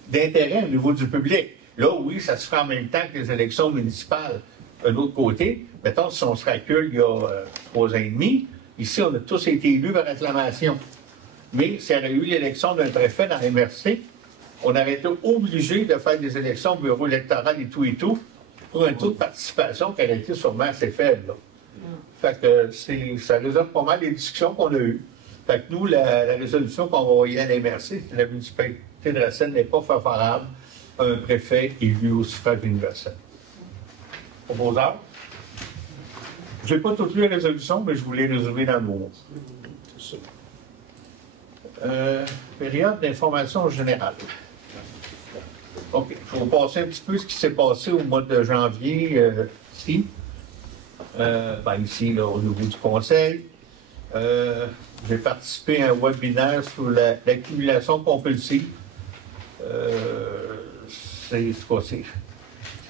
d'intérêt au niveau du public. Là, oui, ça se fait en même temps que les élections municipales. De l'autre côté, mettons, si on se recule il y a 3 ans et demi, ici, on a tous été élus par acclamation. Mais s'il y aurait eu l'élection d'un préfet dans la MRC, on aurait été obligé de faire des élections au bureau électoral et tout, pour un taux de participation qui aurait été sûrement assez faible. Là. Fait que ça résolve pas mal les discussions qu'on a eues. Fait que nous, la résolution qu'on va envoyer à la MRC, c'est que la municipalité de Racine n'est pas favorable à un préfet élu au suffrage universel. Proposeur? Je n'ai pas toutes les résolutions, mais je voulais les résumer dans le mot. Période d'information générale. OK. Je vais vous passer un petit peu ce qui s'est passé au mois de janvier ici. Ici, là, au niveau du conseil. J'ai participé à un webinaire sur l'accumulation compulsive. C'est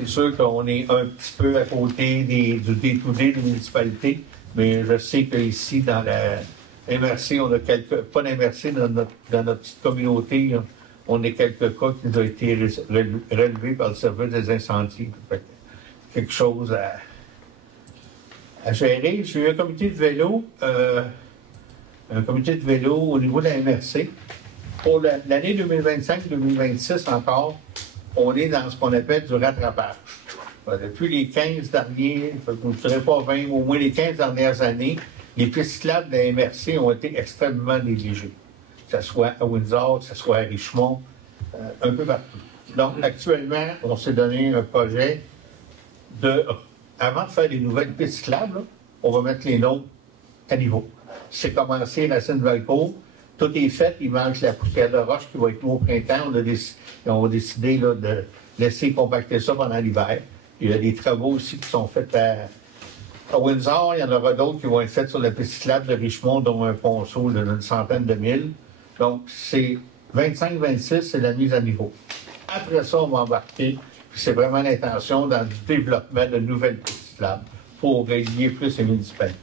sûr qu'on est un petit peu à côté du day-to-day des municipalités, mais je sais qu'ici, dans la MRC, on a pas d'MRC dans notre petite communauté, là, on a quelques cas qui ont été relevés par le service des incendies. Quelque chose à gérer. J'ai eu un comité de vélo au niveau de la MRC. Pour l'année 2025-2026 encore, on est dans ce qu'on appelle du rattrapage. Depuis les 15 derniers, je ne dirais pas 20, au moins les 15 dernières années, les pistes cyclables de la MRC ont été extrêmement négligées. Que ce soit à Windsor, que ce soit à Richmond, un peu partout. Donc, actuellement, on s'est donné un projet avant de faire des nouvelles pistes cyclables, là, on va mettre les nôtres à niveau. C'est commencé Racine-Valcourt. Tout est fait, il manque la poussière de roche qui va être nous au printemps. On a décidé là, de laisser compacter ça pendant l'hiver. Il y a des travaux aussi qui sont faits à Windsor. Il y en aura d'autres qui vont être faits sur la piste cyclable de Richmond, dont un ponceau d'une centaine de milles. Donc, c'est 25-26, c'est la mise à niveau. Après ça, on va embarquer. C'est vraiment l'intention dans du développement de nouvelles pistes cyclables pour relier plus les municipalités.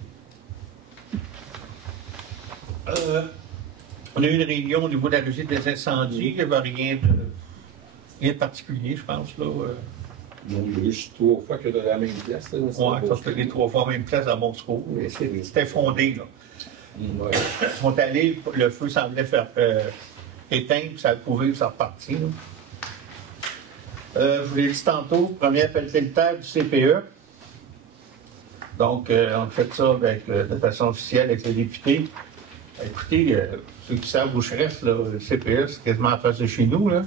On a eu une réunion au niveau de la régie des incendies. Il n'y avait rien de particulier, je pense. Là. Non, il y a juste 3 fois que de la même place. Oui, ça c'était les 3 fois à la même place dans mon secours. C'était fondé. Là. Ouais. Ils sont allés, le feu semblait faire éteindre, puis ça a trouvé, puis ça repartit. Je vous l'ai dit tantôt, premier appel militaire du CPE. Donc, on a fait ça de façon officielle avec les députés. Écoutez, ceux qui savent où je reste, là, le CPE, c'est quasiment en face de chez nous. Là.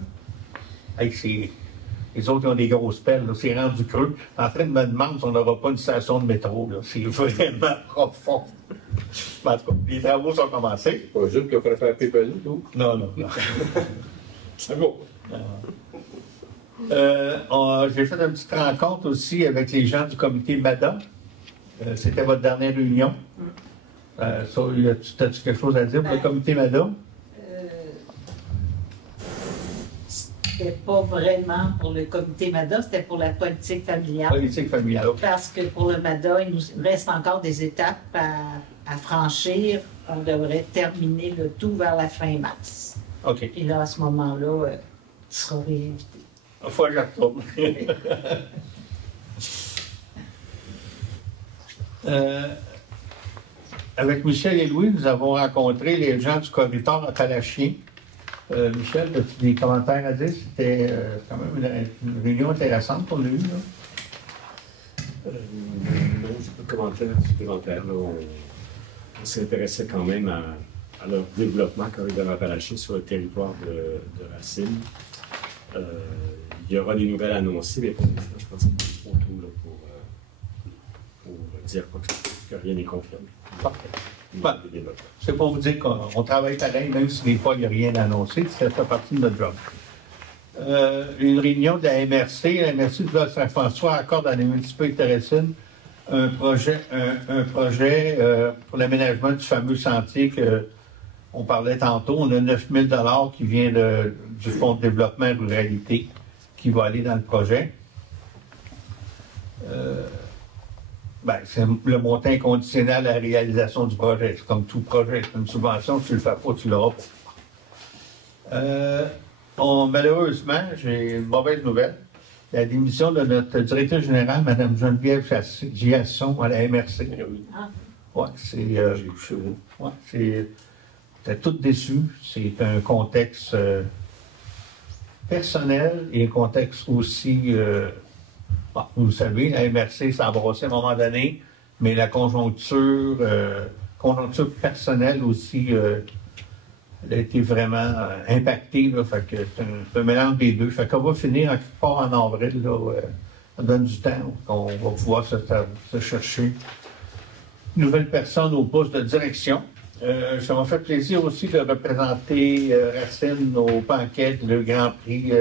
Les autres, ils ont des grosses pelles. C'est rendu creux. En train de me demander si on n'aura pas une station de métro. C'est vraiment profond. En tout cas, les travaux sont commencés. Pas juste qu'il faudrait faire pépeler, tout. Non. C'est bon. J'ai fait une petite rencontre aussi avec les gens du comité MADA. C'était votre dernière réunion. As-tu quelque chose à dire pour le comité MADA? C'était pas vraiment pour le comité MADA, c'était pour la politique familiale. Politique familiale, OK. Parce que pour le MADA, il nous reste encore des étapes à franchir. On devrait terminer le tout vers la fin mars. OK. Et là, à ce moment-là, tu seras réinvité. Il faut que je retourne. Avec Michel et Louis, nous avons rencontré les gens du corridor à Palachien. Michel, as-tu des commentaires à dire? C'était quand même une réunion intéressante pour lui. Non, j'ai pas de commentaires supplémentaires. On s'intéressait quand même à leur développement corridor Appalachiens sur le territoire de Racine. Il y aura des nouvelles annoncées, mais pour l'instant, je pense qu'il est trop tôt là, pour dire quoi que rien n'est confirmé. Parfait. C'est pour vous dire qu'on travaille pareil, même si des fois il n'y a rien à annoncer, ça fait partie de notre job. Une réunion de la MRC. La MRC de Saint-François accorde à la municipalité de Racine un projet pour l'aménagement du fameux sentier qu'on parlait tantôt. On a 9 000 $ qui vient du Fonds de développement ruralité qui va aller dans le projet. C'est le montant inconditionnel à la réalisation du projet. C'est comme tout projet. C'est une subvention, si tu ne le fais pas, tu l'auras pas. Malheureusement, j'ai une mauvaise nouvelle. La démission de notre directeur général, Mme Geneviève Giasson, à la MRC. Oui, j'étais tout déçu. C'est un contexte personnel et un contexte aussi... vous savez, la MRC s'est embrassée à un moment donné, mais la conjoncture personnelle aussi, elle a été vraiment impactée. Là, fait que c'est un mélange des deux. Fait qu'on va finir quelque part en avril. Là, ça donne du temps. On va pouvoir se chercher une nouvelle personne au poste de direction. Ça m'a fait plaisir aussi de représenter Racine au banquet, le Grand Prix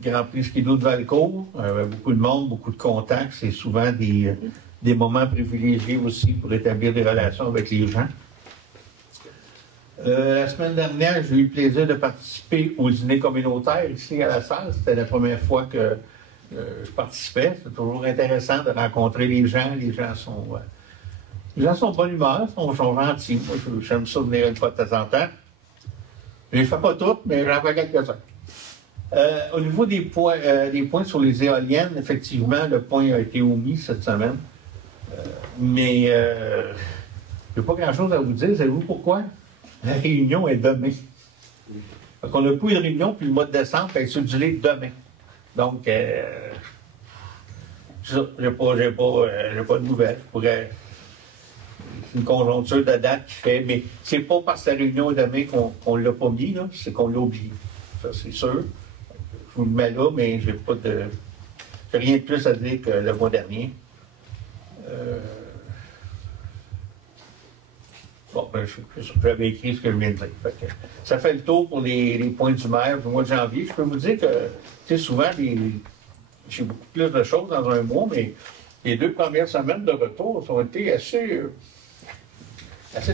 Grand Prix Ski-Doo de Valcourt, beaucoup de monde, beaucoup de contacts. C'est souvent des moments privilégiés aussi pour établir des relations avec les gens. La semaine dernière, j'ai eu le plaisir de participer au dîner communautaire ici à la salle. C'était la première fois que je participais. C'est toujours intéressant de rencontrer les gens. Les gens sont de bonne humeur, sont gentils. Moi, j'aime ça venir une fois de temps en temps. Je ne les fais pas toutes, mais j'en fais quelques-uns. Au niveau des points sur les éoliennes, effectivement, le point a été omis cette semaine. Mais je n'ai pas grand-chose à vous dire. Savez-vous pourquoi? La réunion est demain. Donc, on n'a plus de réunion, puis le mois de décembre va être cédulé demain. Donc, je n'ai pas de nouvelles. C'est une conjoncture de date qui fait, mais c'est pas parce que la réunion est demain qu'on ne l'a pas mis, là, c'est qu'on l'a oublié. Ça, c'est sûr. Je vous le mets là, mais j'ai rien de plus à dire que le mois dernier. Bon, ben, j'avais écrit ce que je viens de dire. Ça fait le tour pour les points du maire du mois de janvier. Je peux vous dire que, tu sais, souvent, j'ai beaucoup plus de choses dans un mois, mais les 2 premières semaines de retour ont été assez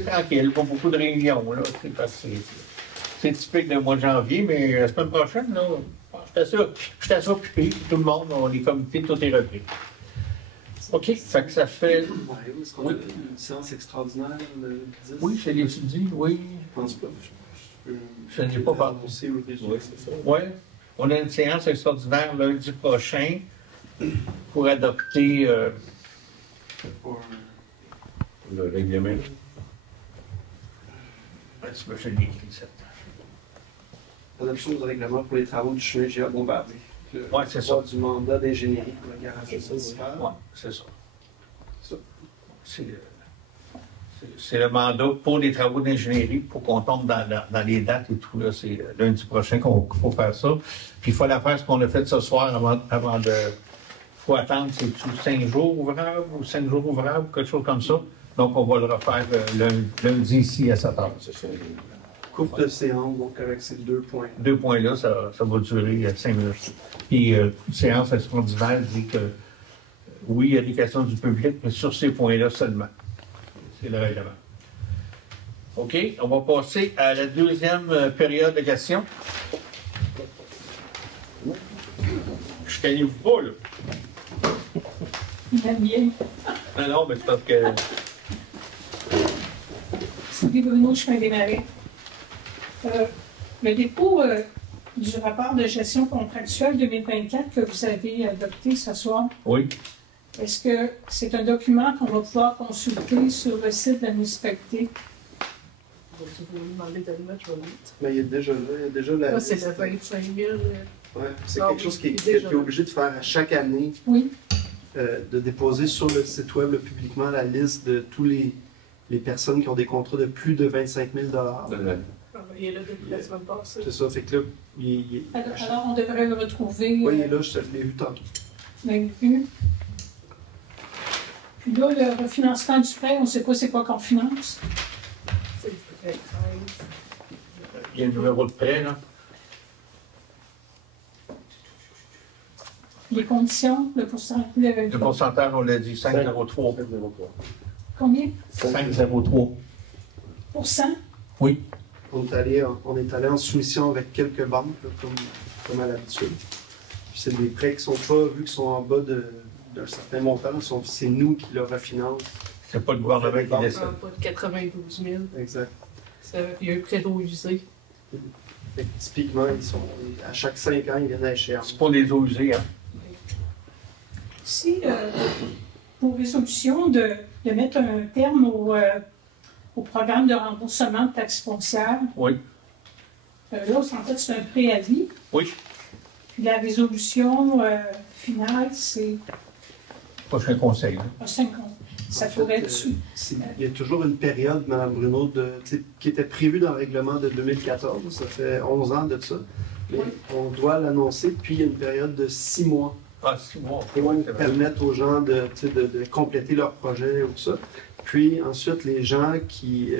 tranquilles. Pas beaucoup de réunions, là. C'est typique du mois de janvier, mais la semaine prochaine, là, j'étais assez occupé. Tout le monde, les comités, tout est repris. OK, ça fait... Est-ce qu'on a une séance extraordinaire le 10? Oui, je l'ai dit, oui. Je pense pas. Je n'ai pas parlé. Oui, c'est ça. Oui, on a une séance extraordinaire lundi prochain pour adopter... Le règlement. Je l'ai écrit, ça. Adoption du règlement pour les travaux du chemin G.A. Bombardier. Oui, c'est ça. Du mandat d'ingénierie pour le garage municipal. Oui, c'est ça. C'est le mandat pour les travaux d'ingénierie, pour qu'on tombe dans les dates et tout. C'est lundi prochain qu'il faut faire ça. Puis il faut la faire ce qu'on a fait ce soir avant de... Il faut attendre, c'est-tu 5 jours ouvrables ou 5 jours ouvrables, quelque chose comme ça. Donc on va le refaire lundi ici à 7 h. Coupe de séance, donc avec ces 2 points. 2 points-là, ça va durer 5 minutes. Puis, séance extraordinaire dit que, oui, il y a des questions du public, mais sur ces points-là seulement. C'est le règlement. OK, on va passer à la deuxième période de questions. Je ne vous pas, là. Il aime bien. Non, mais c'est parce que... Sylvie Bruno, chemin des Marais. Le dépôt du rapport de gestion contractuelle 2024 que vous avez adopté ce soir, Oui. est-ce que c'est un document qu'on va pouvoir consulter sur le site de la municipalité? Vous me demander de le mettre, je vais le mettre. Mais il y a déjà là, il y a déjà la. Moi, c'est le 25 000. Ouais, c'est quelque chose qui est obligé de faire à chaque année. Oui. De déposer sur le site web publiquement la liste de tous les personnes qui ont des contrats de plus de 25 000 Il est là depuis la semaine passée. C'est ça, fait que là, Alors, on devrait le retrouver. Oui, il est là, je l'ai vu tantôt. Vous l'avez vu. Puis là, le refinancement du prêt, on ne sait pas c'est quoi qu'on finance. C'est le prêt 13. Il y a un numéro de prêt, là. Les conditions, le pourcentage. Le pourcentage, on l'a dit, 5,03. Combien? 5,03. %? Oui. On est allé en soumission avec quelques banques, là, comme à l'habitude. Puis c'est des prêts qui sont pas, vu qu'ils sont en bas d'un certain montant, c'est nous qui le refinance. C'est pas le gouvernement qui décide. Pas de 92 000. Exact. Il y a un prêt d'eau usée. Fait que typiquement, à chaque 5 ans, ils viennent à échéance. C'est pas des eaux usées, hein. Si, pour résolution de mettre un terme au programme de remboursement de taxes foncières, Oui. là, en fait, c'est un préavis. Oui. Puis la résolution finale, c'est Prochain conseil. un 50. Ça pourrait être... Il y a toujours une période, Mme Bruno, qui était prévue dans le règlement de 2014. Ça fait 11 ans de ça. Mais on doit l'annoncer, puis il y a une période de 6 mois. Ah, 6 mois. Pour permettre aux gens de compléter leur projet ou tout ça. Puis ensuite, les gens qui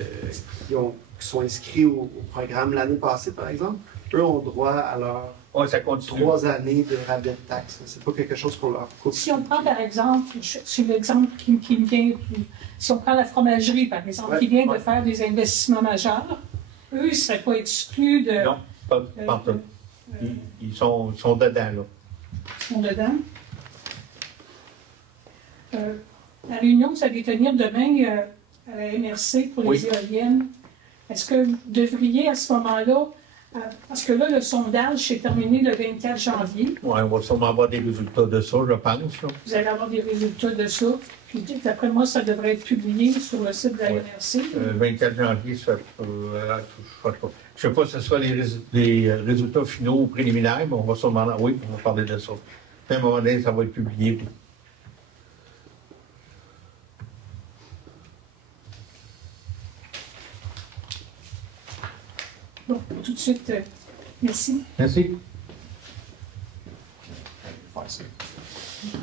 sont inscrits au programme l'année passée, par exemple, eux ont droit à leur Oui, ça continue. 3 années de rabais de taxes. C'est pas quelque chose qu'on leur coupe. Si on prend par exemple, c'est l'exemple qui me vient, si on prend la fromagerie par exemple, qui vient de faire des investissements majeurs, eux, ils ne seraient pas exclus de. Non, pas tout. Ils sont dedans, là. Ils sont dedans. La réunion, vous allez tenir demain à la MRC pour les éoliennes. Est-ce que vous devriez à ce moment-là, parce que là, le sondage s'est terminé le 24 janvier. Oui, on va sûrement avoir des résultats de ça, je pense. Là. Vous allez avoir des résultats de ça. Puis, d'après moi, ça devrait être publié sur le site de la MRC. Le 24 janvier, ça, je ne sais pas si ce sera les résultats finaux ou préliminaires, mais on va sûrement. Oui, on va parler de ça. À un moment donné, ça va être publié. Bon, tout de suite, merci. Merci.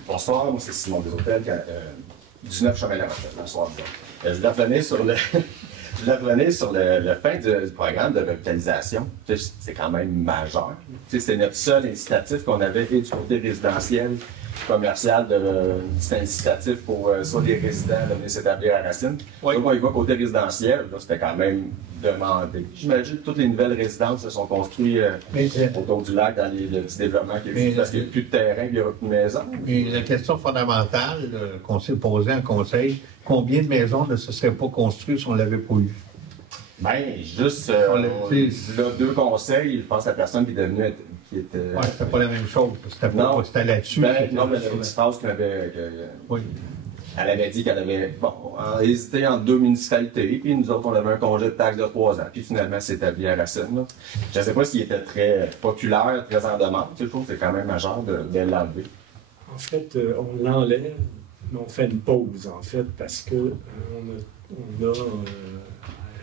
Bonsoir, moi c'est Simon Deshôtels, 19 Chemin-la-Rochelle. Bonsoir. Je voulais revenir sur le fin du programme de revitalisation. C'est quand même majeur. C'est notre seul incitatif qu'on avait et du côté résidentiel, commercial, c'est incitatif pour soit les résidents de venir s'établir à Racine. Oui. Donc, on y va côté résidentiel, c'était quand même demandé. J'imagine que toutes les nouvelles résidences se sont construites autour du lac dans le petit développement qu'il y a eu, parce qu'il n'y a plus de terrain, il n'y aura plus de maisons. Et la question fondamentale qu'on s'est posée en conseil, combien de maisons ne se seraient pas construites si on ne l'avait pas eu? Bien, juste là, 2 conseils, je pense à la personne qui est devenue. Oui, c'était pas la même chose. C'était là-dessus. Non, mais il y a une petite phrase oui. Elle avait dit qu'elle avait hésité entre 2 municipalités, puis nous autres, on avait un congé de taxe de 3 ans, puis finalement, c'est établi à Racine. Là. Je ne sais pas s'il était très populaire, très en demande. Je trouve que c'est quand même majeur de l'enlever. En fait, on l'enlève, mais on fait une pause, en fait, parce que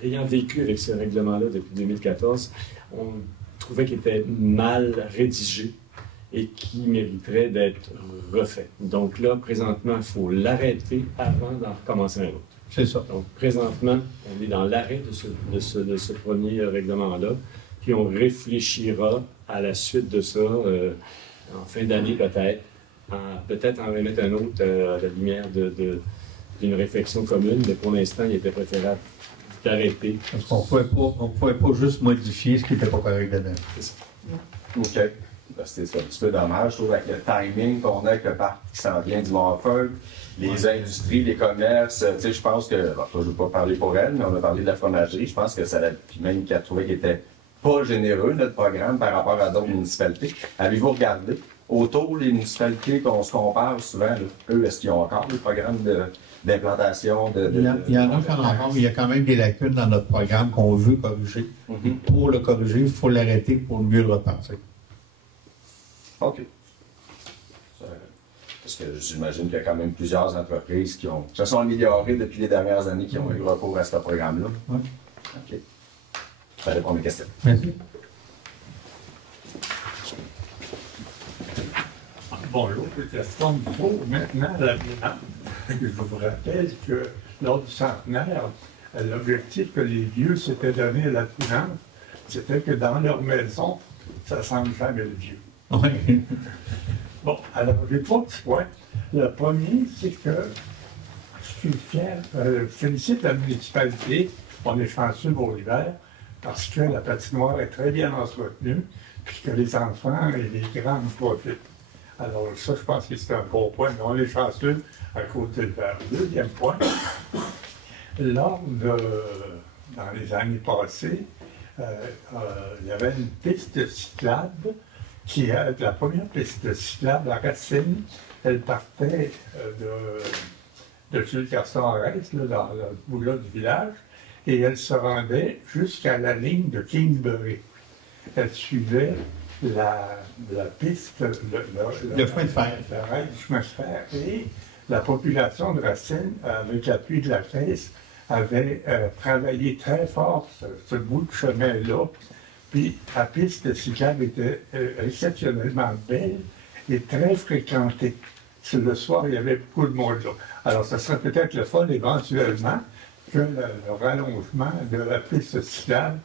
ayant vécu avec ce règlement-là depuis 2014, on trouvait qu'il était mal rédigé et qui mériterait d'être refait. Donc là, présentement, il faut l'arrêter avant d'en recommencer un autre. C'est ça. Donc présentement, on est dans l'arrêt de ce premier règlement-là, puis on réfléchira à la suite de ça, en fin d'année peut-être en remettre un autre à la lumière d'une réflexion commune, mais pour l'instant, il était préférable d'arrêter. Parce qu'on ne pouvait pas juste modifier ce qui n'était pas correct dedans. C'est ça. OK. C'est un petit peu dommage, je trouve, avec le timing qu'on a avec le parc qui s'en vient du Morford, les industries, les commerces. Tu sais, je pense que, je ne veux pas parler pour elle, mais on a parlé de la fromagerie. Je pense que ça l'a, puis même qu'elle trouvait qu'il n'était pas généreux, notre programme, par rapport à d'autres municipalités. Avez-vous regardé autour des municipalités qu'on se compare souvent, là, eux, est-ce qu'ils ont encore des programmes d'implantation? Il y en a encore, il y a quand même des lacunes dans notre programme qu'on veut corriger. Pour le corriger, il faut l'arrêter pour mieux le repartir. OK. Parce que j'imagine qu'il y a quand même plusieurs entreprises qui se sont améliorées depuis les dernières années, qui ont eu recours à ce programme-là. Oui. OK. Ça répond à mes questions. Merci. Bonjour, c'est Gaston Dufault. Maintenant, à l'avenant, je vous rappelle que lors du centenaire, l'objectif que les vieux s'étaient donné à la finance, c'était que dans leur maison, ça ne semble jamais le vieux. Oui. Bon, alors j'ai 3 petits points. Le premier, c'est que je suis fier, je félicite la municipalité, on est chanceux pour l'hiver, parce que la patinoire est très bien entretenue, puis que les enfants et les grands en profitent. Alors ça, je pense que c'est un bon point, mais on est chanceux à cause de l'hiver. Deuxième point, dans les années passées, il y avait une piste cyclable la première piste cyclable à Racine, elle partait de Jules Carson-Arès, dans le bout-là du village, et elle se rendait jusqu'à la ligne de Kingsbury. Elle suivait la piste, le chemin de fer. Le rail du chemin de fer. Et la population de Racine, avec l'appui de la Caisse, avait travaillé très fort ce bout de chemin-là. Puis la piste cyclable était exceptionnellement belle et très fréquentée. Sur le soir, il y avait beaucoup de monde là. Alors, ça serait peut-être le fun éventuellement que le rallongement de la piste cyclable,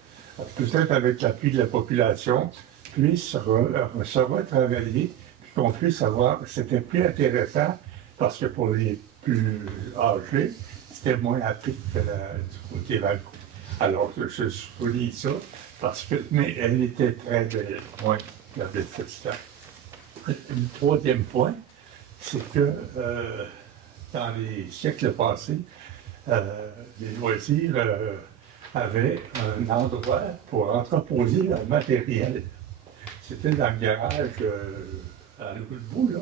peut-être avec l'appui de la population, puisse se retravailler, puis qu'on puisse avoir, c'était plus intéressant, parce que pour les plus âgés, c'était moins à pic que du côté Valco. Alors, je souligne ça, parce que, mais elle était très belle, la petite star. Le troisième point, c'est que dans les siècles passés, les loisirs avaient un endroit pour entreposer leur matériel. C'était dans le garage à l'autre bout, là.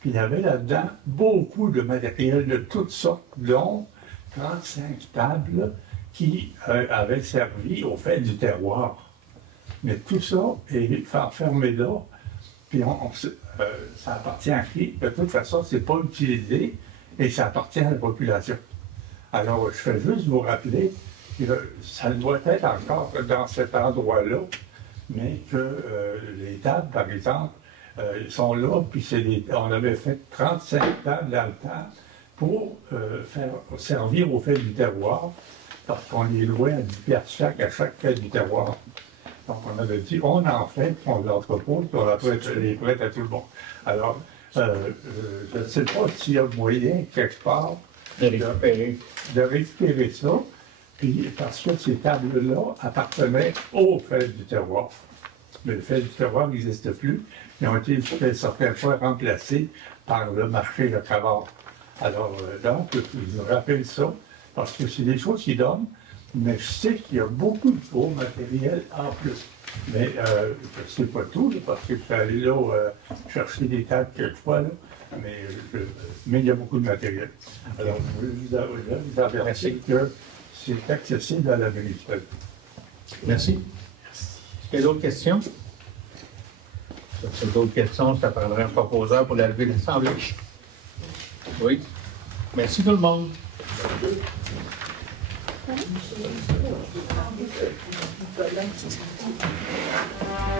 Puis il y avait là-dedans beaucoup de matériel de toutes sortes, dont 35 tables qui avaient servi au fait du terroir. Mais tout ça est enfermé là, puis ça appartient à qui? De toute façon, c'est pas utilisé et ça appartient à la population. Alors, je fais juste vous rappeler que ça doit être encore dans cet endroit-là, mais que les tables, par exemple, sont là, puis on avait fait 35 tables dans le temps pour servir au fait du terroir, parce qu'on les louait à 10 piastres chaque à chaque fait du terroir. Donc, on avait dit, on en fait, on l'entrepose, puis on les prête à tout le monde. Alors, je ne sais pas s'il y a moyen, quelque part, de récupérer ça, puis parce que ces tables-là appartenaient au fait du terroir. Mais le fait du terroir n'existe plus. Ils ont été certaines fois remplacés par le marché de travail. Alors, donc, je me rappelle ça, parce que c'est des choses qui donnent, mais je sais qu'il y a beaucoup de beau matériel en plus. Mais je ne sais pas tout, là, parce que je suis allé là chercher des tables quelquefois, là, mais il y a beaucoup de matériel. Alors, je veux vous avertir que c'est accessible à la municipalité. Merci. Est-ce qu'il y a d'autres questions? Si il y a d'autres questions, ça prendrait un proposeur pour la levée de l'Assemblée. Oui. Merci tout le monde. Thank you.